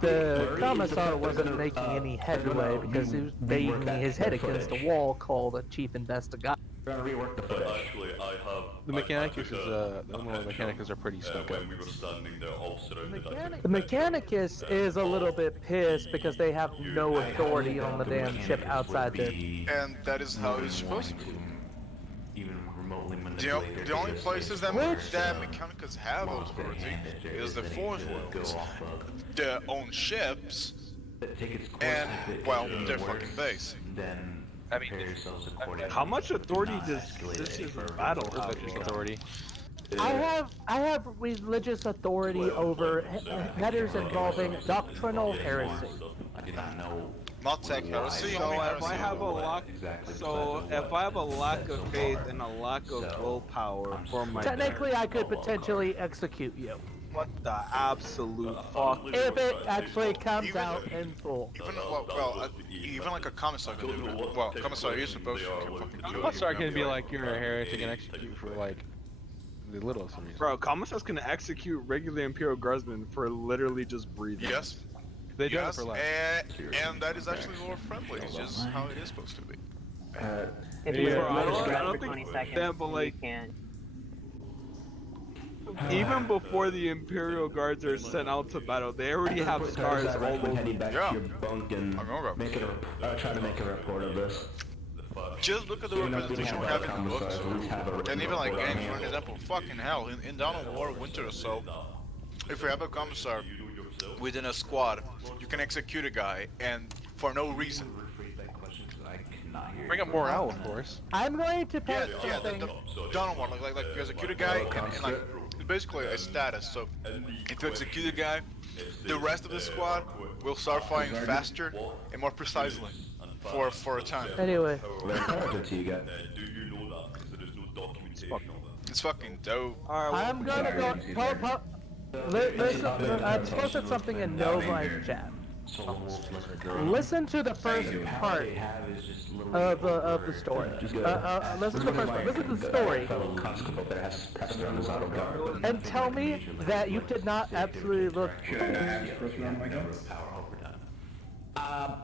the commissar wasn't making any headway because he was banging his head against a wall called a chief investigator. We're going to rework the footage. Actually, I have. The Mechanicus is the Mechanicus are pretty stuck up. When we were standing there, all surrounded. The Mechanicus is a little bit pissed because they have no authority on the damn ship outside there. And that is how it's supposed to be. Even remotely The manipulate only places that Mechanicus have authority is the Forge Worlds, their own ships, and, well, their fucking base. Then I mean, how much authority does this is battle have? Authority. I have religious authority over matters involving doctrinal heresy. I did not know. Not tech heresy, So only if heresy. I have a lack of faith and a lack of willpower for my Technically, I could potentially execute you. what the absolute fuck? If it actually comes out in full. Even like a commissar can do that. Well, commissar is supposed to fucking do it. Commissar can be like you're a heretic and execute for like the littlest reason. Bro, commissars can execute regular Imperial Guardsmen for literally just breathing. Yes. They do it Yes, for less. and that is actually more friendly. It's just how it is supposed to be. If you Bro, I let us don't grab for think 20 seconds, that, but like, you can. even before the Imperial Guards are sent out to battle, they already have scars all over. Heading back to your bunk and try to make a report of this. Just look at the representation we have in the books. And even like, for an example, fucking hell, in Dawn of War, Winter or so, if we have a commissar within a squad, you can execute a guy, and for no reason. Bring up morale, of course. I'm going to post Yeah, something. the Dawn of War, like you execute a guy, and like, it's basically a status, so if you execute a guy, the rest of the squad will start firing faster and more precisely for a time. Anyway. It's fucking dope. I'm gonna go. Listen, I posted something in Nova in chat. Listen to the first part of the story. Listen to the first part. Listen to the story. And tell me that you did not absolutely look.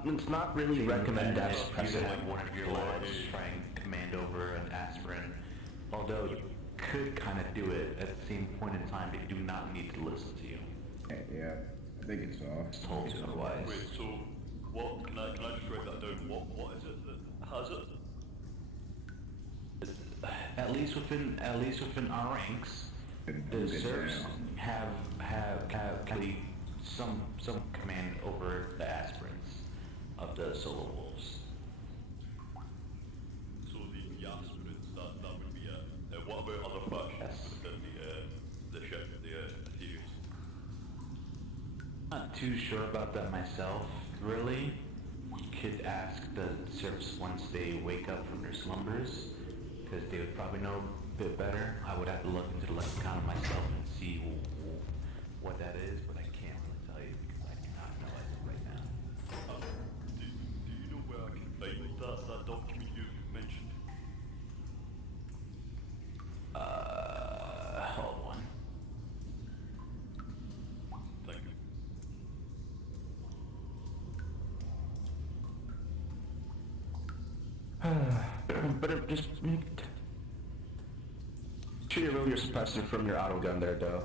It's not really recommended as precedent have one of your lads try and command over an aspirin, although you could kind of do it at the same point in time. They do not need to listen to you. Yeah, I think it's off. It's told you otherwise. Wait, so what? Can I just write that down? What is it that has it? At least within our ranks, the serfs have some command over the aspirants of the solo wolves. So the aspirants, that would be it. What about other factions within the ship, the Ethereals? Not too sure about that myself, really. You could ask the serfs once they wake up from their slumbers, because they would probably know a bit better. I would have to look into the lexicon myself and see what that is, but I can't really tell you because I do not know as of right now. Do you know where I can find that document you mentioned? Hold on. Thank you. better just should you remove your suppressor from your auto gun there, Doe?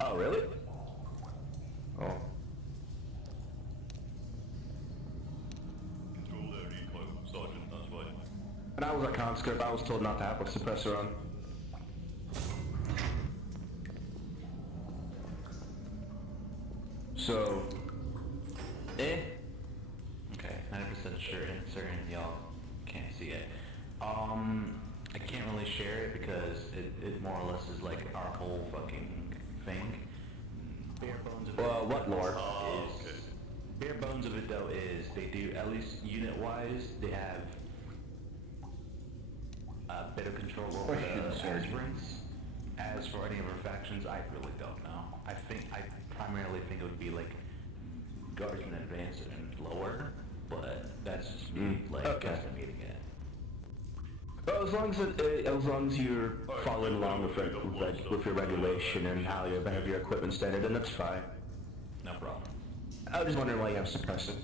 Oh, really? Oh. Sergeant, that's right. And I was a conscript, I was told not to have a suppressor on. So, Okay, 90% sure and certain y'all can't see it. I can't really share it because it more or less is like our whole fucking thing. Bare bones of it. Well, what lore? Bare bones of it though is they do, at least unit-wise, they have better control over the aspirants. As for any of our factions, I really don't know. I primarily think it would be like Guardsman Advanced and lower, but that's just me, estimating it. Well, as long as you're following along with your regulation and how you have your equipment standard, then that's fine. No problem. I was just wondering why you have suppressor.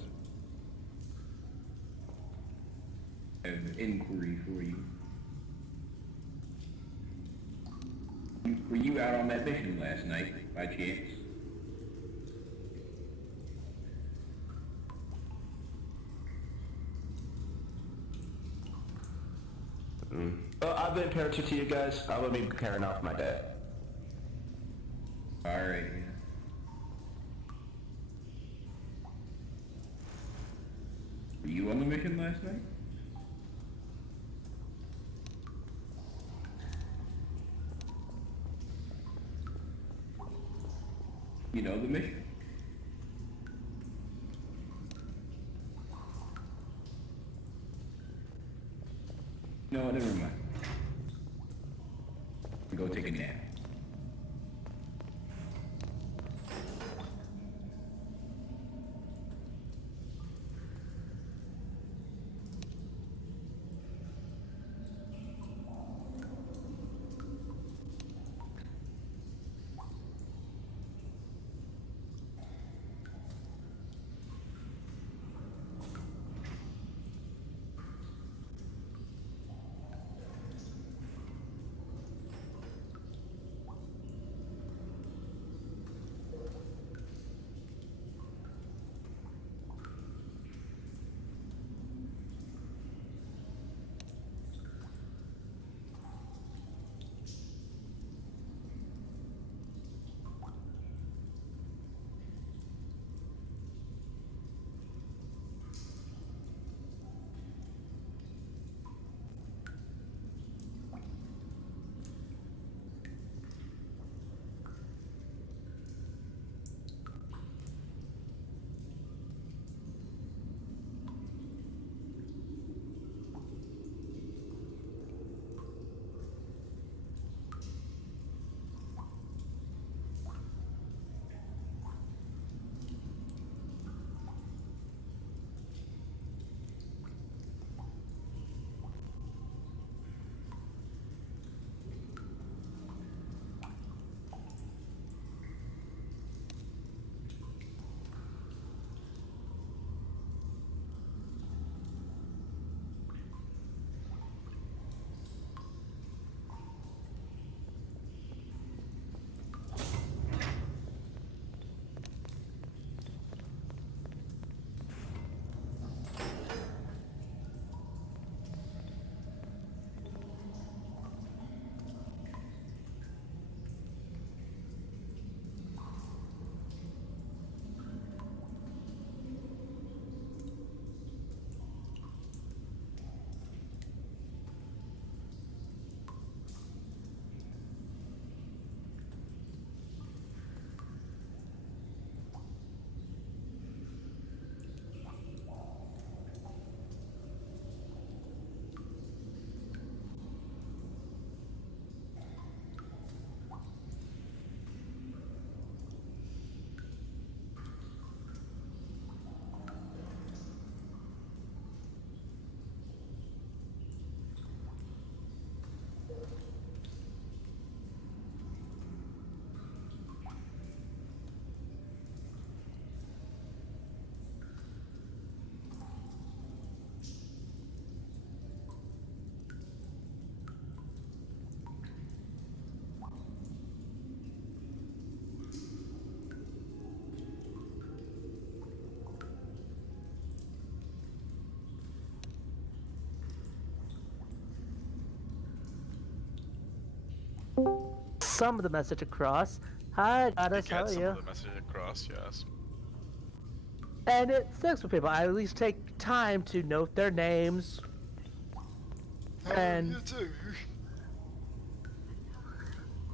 An inquiry for you. Were you out on that mission last night, by chance? I've been parachute to you guys. I will be carrying off my dad. Alright, yeah. Were you on the mission last night? You know the mission? No, never mind. Go take a nap. some of the message across. Hi, Goddess, how Get are some you? of the message across, yes. And it sticks with people. I at least take time to note their names. And you too.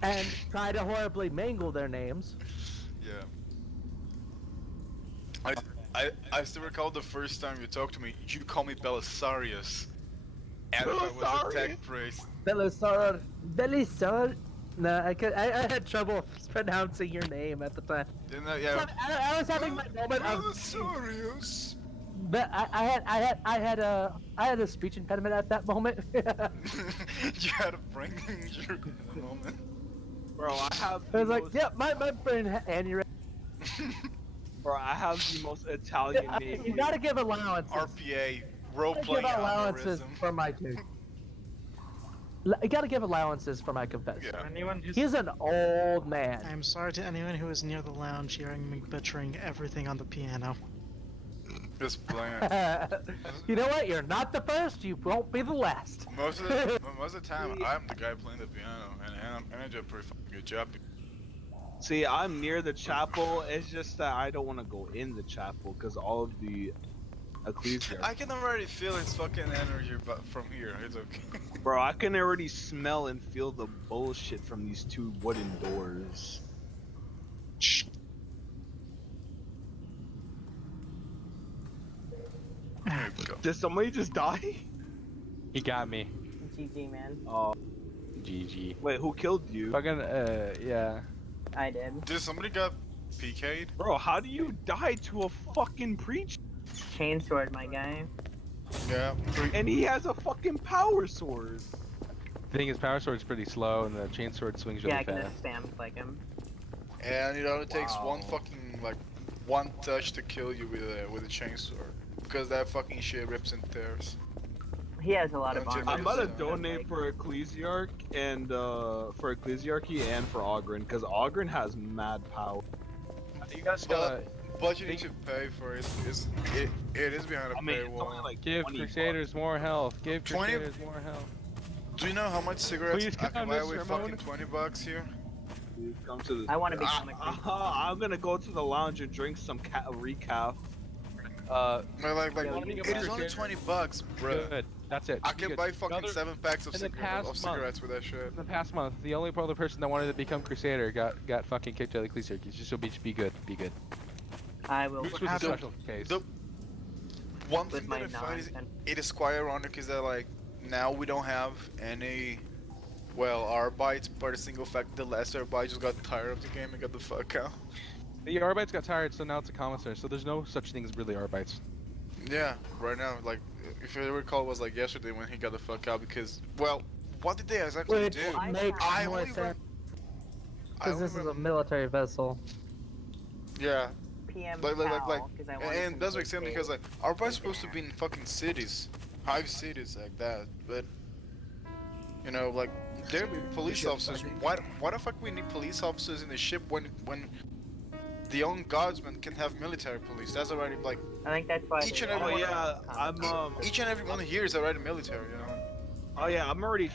and try to horribly mangle their names. Yeah. I still recall the first time you talked to me, you called me Belisarius. And if I was a tech priest. Belisar. No, I had trouble pronouncing your name at the time. Didn't I? Yeah. I was having my moment of. Belisarius. But I had a speech impediment at that moment. You had a brain injury at the moment. Bro, I have. I was like, yeah, my brain aneurysm. Bro, I have the most Italian name. You gotta give allowances. RPA, role-playing give allowances aneurysm. for my dude. You gotta give allowances for my confessor. Yeah. Anyone who's... He's an old man. I'm sorry to anyone who was near the lounge hearing me butchering everything on the piano. Just playing. You know what? You're not the first. You won't be the last. Most of the time, I'm the guy playing the piano, and I do a pretty fucking good job. See, I'm near the chapel. It's just that I don't want to go in the chapel because all of the ecclesia. I can already feel its fucking energy, but from here, it's okay. Bro, I can already smell and feel the bullshit from these two wooden doors. There we go. Did somebody just die? He got me. GG, man. Oh. GG. Wait, who killed you? Fucking, yeah. I did. Did somebody got PK'd? Bro, how do you die to a fucking preacher? Chainsword, my guy. Yeah. And he has a fucking power sword. The thing is, power sword's pretty slow, and the chain sword swings really Yeah, I can fast. just spam click him. And it only takes one fucking one touch to kill you with a chainsword, because that fucking shit rips and tears. He has a lot of Don't you armor. I'm about to donate for Ecclesiarch and for Ecclesiarchy and for Ogren, because Ogren has mad power. You guys gotta But you need to pay for it. It is behind a paywall. Like give Crusaders more health. Give 20? Crusaders more health. Do you know how much cigarettes Please I can come, buy Mr. with fucking $20 here? Dude, come to the. I want to become a I'm gonna go to the lounge and drink some recaf. It is only $20, bro. Good. That's it. I can Good. buy fucking Another- 7 packs of in the past cigarettes month- with that shit. In the past month, the only other person that wanted to become Crusader got fucking kicked out of the Ecclesiarchy. So be good. Be good. I will. Which was a special case. The one With thing my that I find is non- it is quite ironic is that now we don't have any Arbites, but a single fact the last Arbite just got tired of the game and got the fuck out. The Arbites got tired, so now it's a commissary. So there's no such thing as really Arbites. Yeah, right now, if you recall, it was yesterday when he got the fuck out because, what did they exactly Which do? makes more sense. Because this is a military vessel. Yeah. PM and Cal, 'cause I wanted it to doesn't make sense make because a- Arbites supposed to be in fucking cities, hive cities like that, but they're police officers. Why the fuck we need police officers in the ship when the own guardsmen can have military police? That's already I think that's why. each and they- every each and every one here is already military, Oh yeah, I'm already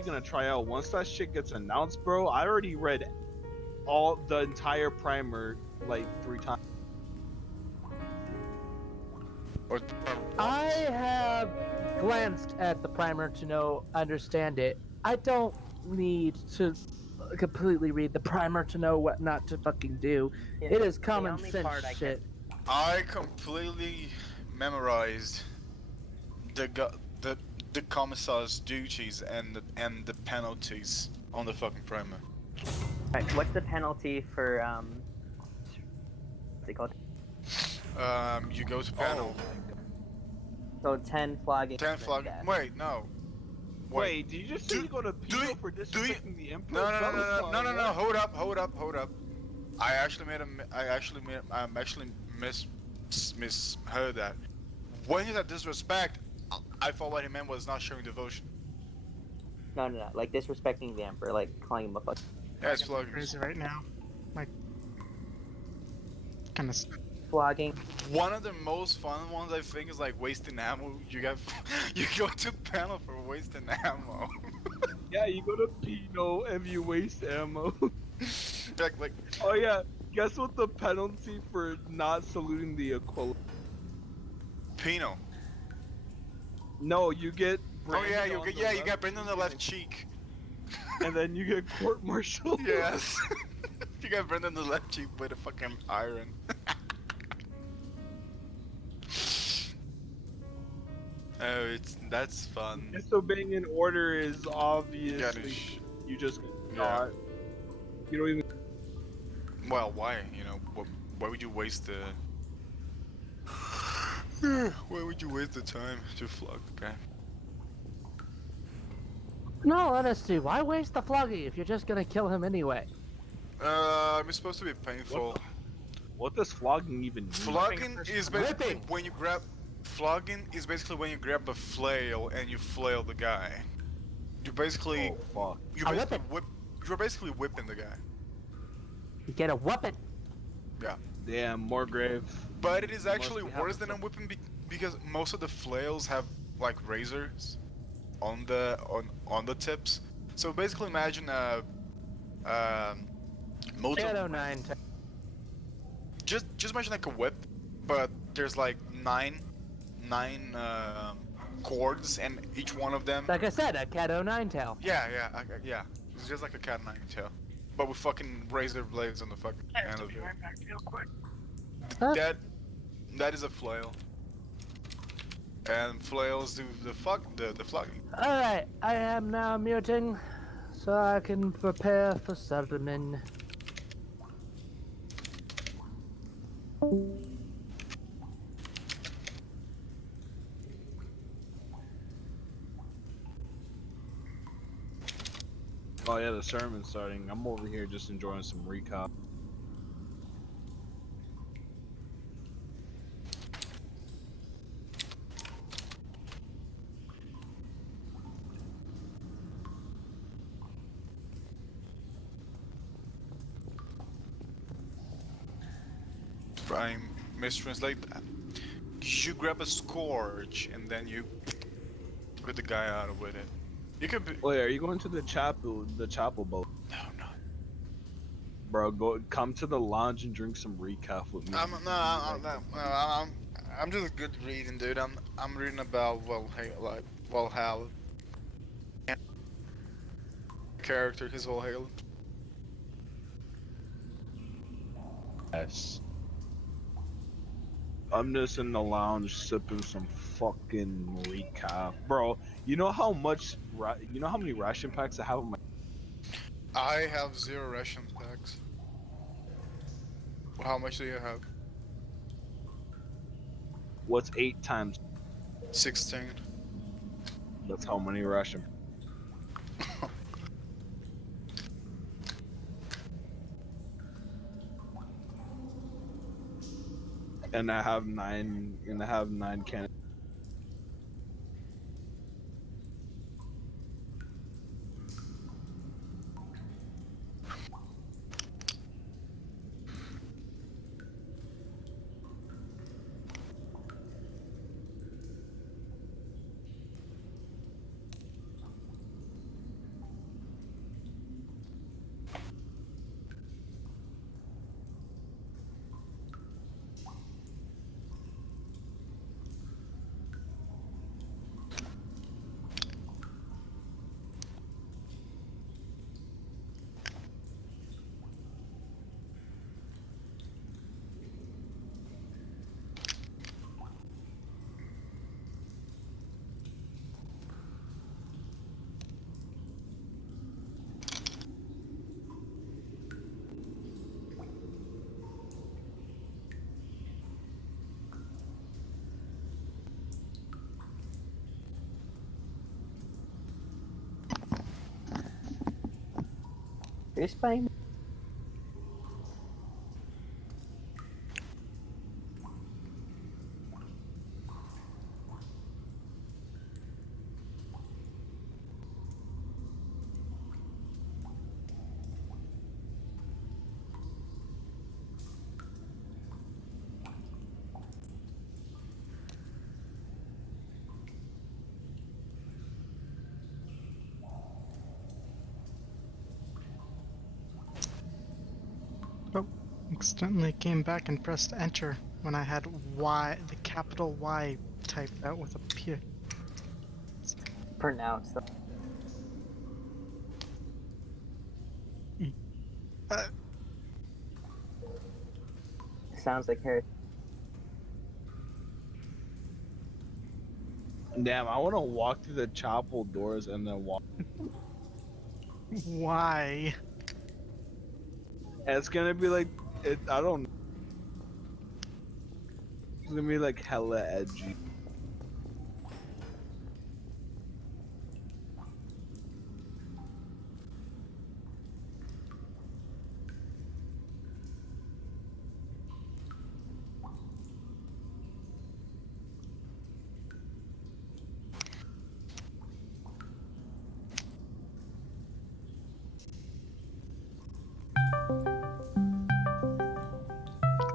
gonna try out. Once that shit gets announced, bro, I already read the entire primer 3 times. I have glanced at the primer to understand it. I don't need to completely read the primer to know what not to fucking do. Yeah, It is the common only sense part I shit. I completely memorized the commissar's duties and the penalties on the fucking primer. Right, what's the penalty for what's it called? You go to panel. So 10 flogging. 10 flogging. Wait, no. Wait, did you just say you go to penal for disrespecting the emperor? No. Hold up. I actually misheard that. When he said disrespect, I thought what he meant was not showing devotion. No, like disrespecting the emperor, like calling him a fuck. Yeah, it's flogging. Crazy right now. Kind of. Flogging. One of the most fun ones I think is wasting ammo. You go to panel for wasting ammo. Yeah, you go to Pino and you waste ammo. like. Oh yeah, guess what the penalty for not saluting the Aquila? Pino. No, you get Oh yeah, branded on the you left got Brandon on the cheek left cheek. and then you get court-martialed. Yes. You got Brandon on the left cheek with a fucking iron. Oh, that's fun. Disobeying an order is obviously you just Yeah. you don't even. Well, why? You know, why would you waste the? Why would you waste the time to flog the guy? No, honestly, why waste the flogging if you're just gonna kill him anyway? It's supposed to be painful. What does flogging even mean? Flogging is basically when you grab. Flogging is basically when you grab a flail and you flail the guy. You basically. Oh fuck. You basically whip. You're basically whipping the guy. You get a whooping. Yeah. Damn, more grave. But it is actually worse than a whipping because most of the flails have like razors on the tips. So basically, imagine a motor. 809. Just imagine like a whip, but there's like nine cords, and each one of them. Like I said, a cat o' nine tail. Yeah. It's just like a cat o' nine tail, but with fucking razor blades on the fucking end of it. Right back real quick. That is a flail. And flails do the flogging. Alright, I am now muting, so I can prepare for sermon. Oh yeah, the sermon's starting. I'm over here just enjoying some recap. I mistranslate that. You grab a scourge and then you get the guy out with it. You could be. Wait, are you going to the chapel? The chapel boat? No, no. Bro, come to the lounge and drink some recap with me. I'm just good reading, dude. I'm reading about Valhalla. Character, his Valhalla. Yes. I'm just in the lounge sipping some fucking recap, bro. You know how many ration packs I have in my. I have 0 ration packs. How much do you have? What's 8 times? 16. That's how many ration. And I have 9. And I have 9 cannons. Who's playing? Oh, accidentally came back and pressed enter when I had Y, the capital Y typed out with a P. Pronounced. Uh, Sounds like Harry. Damn, I want to walk through the chapel doors and then walk. Why? And it's gonna be like it. I don't know. It's gonna be like hella edgy.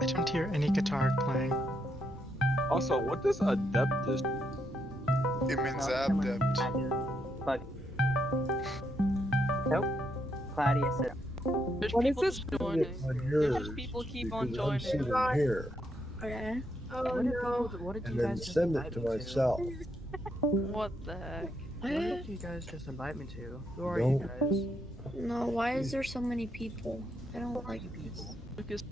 I don't hear any guitar playing. Also, what does adept is? It means Someone adept. added bug. Nope. Claudia said. There's What is people this? just joining. There's just people keep on joining. Here. Okay. Oh What did no. people? What did you guys just invite me to? What the heck? What did you guys just invite me to? Who are you guys? No, why is there so many people? I don't like this. Lucas.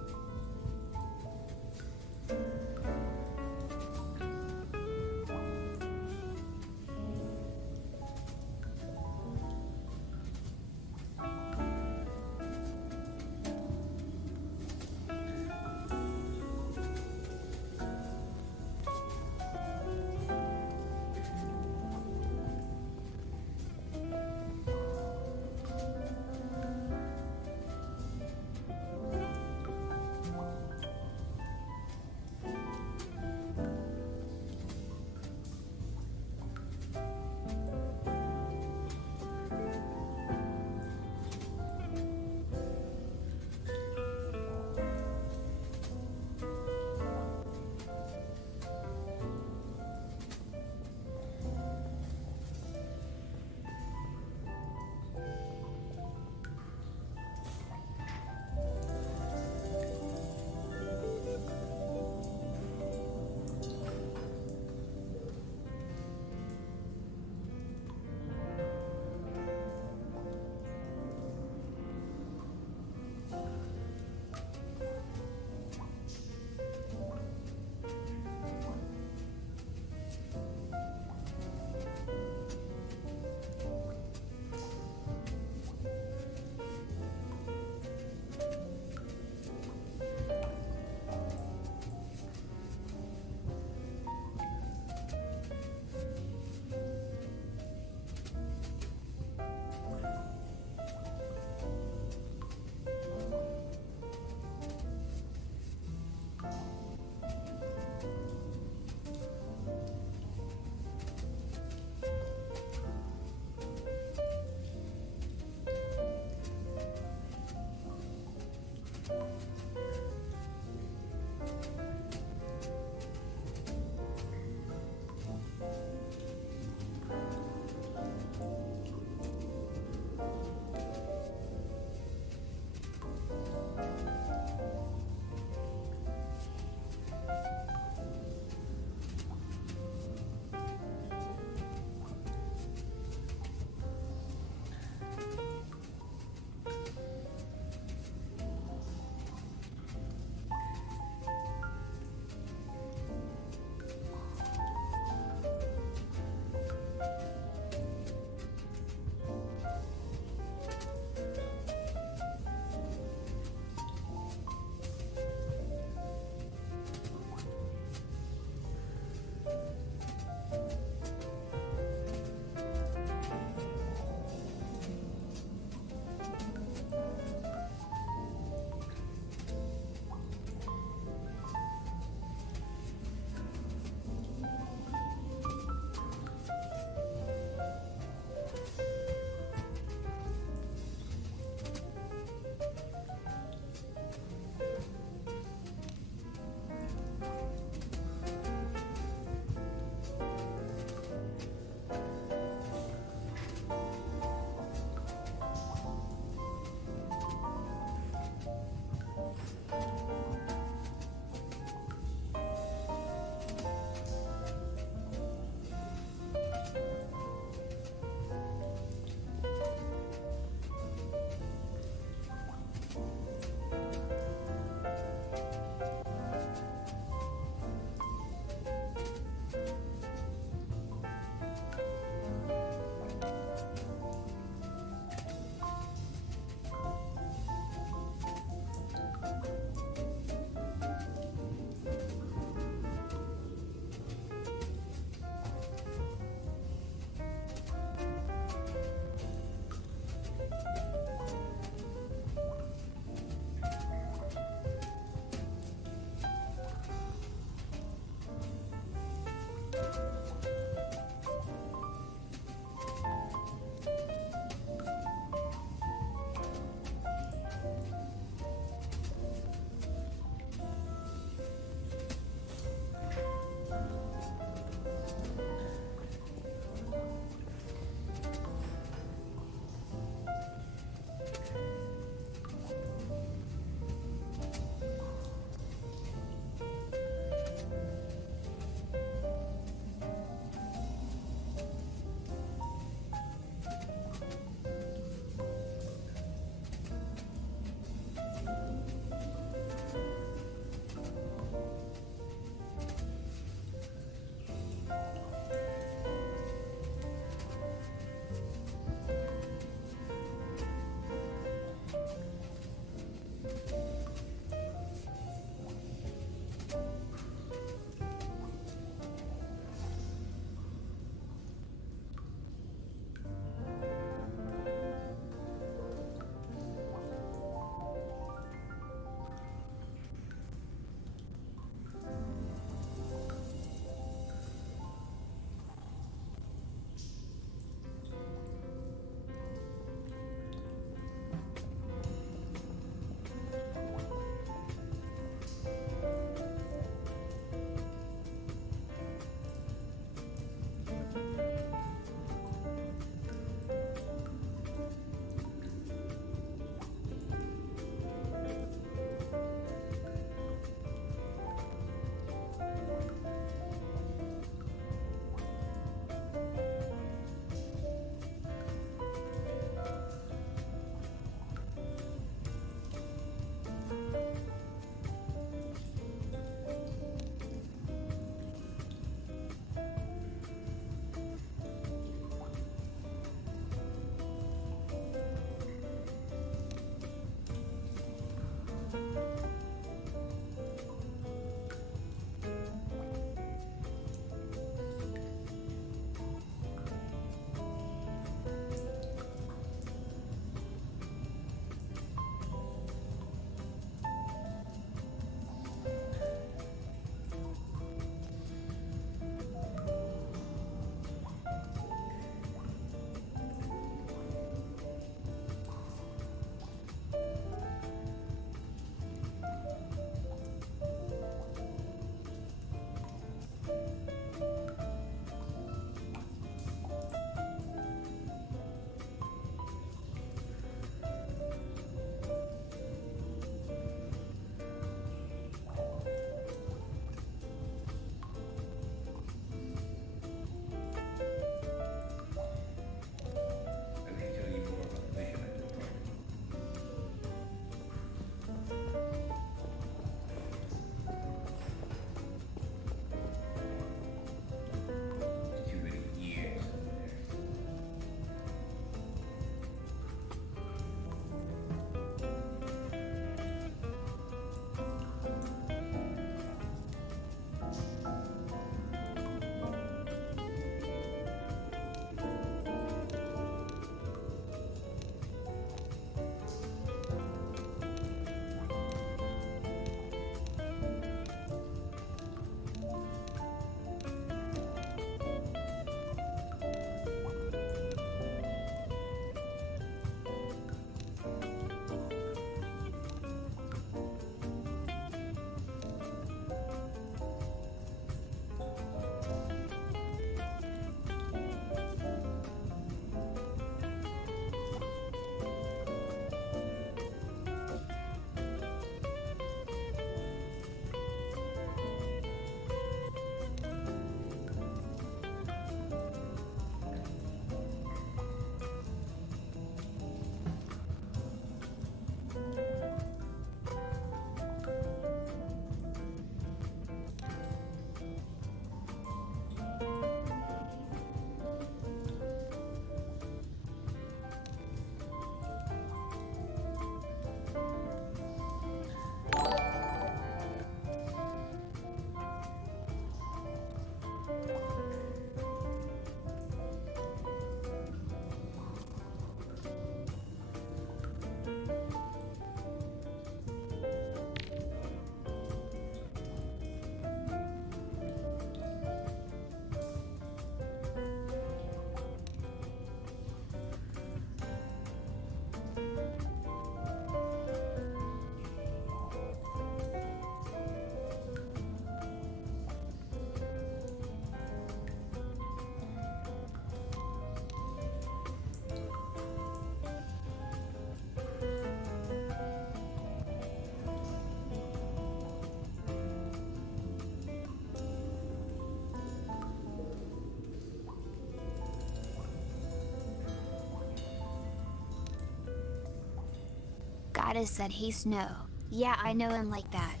Titus said he's no. Yeah, I know him like that.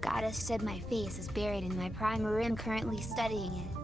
Goddess said my face is buried in my primer. I'm currently studying it.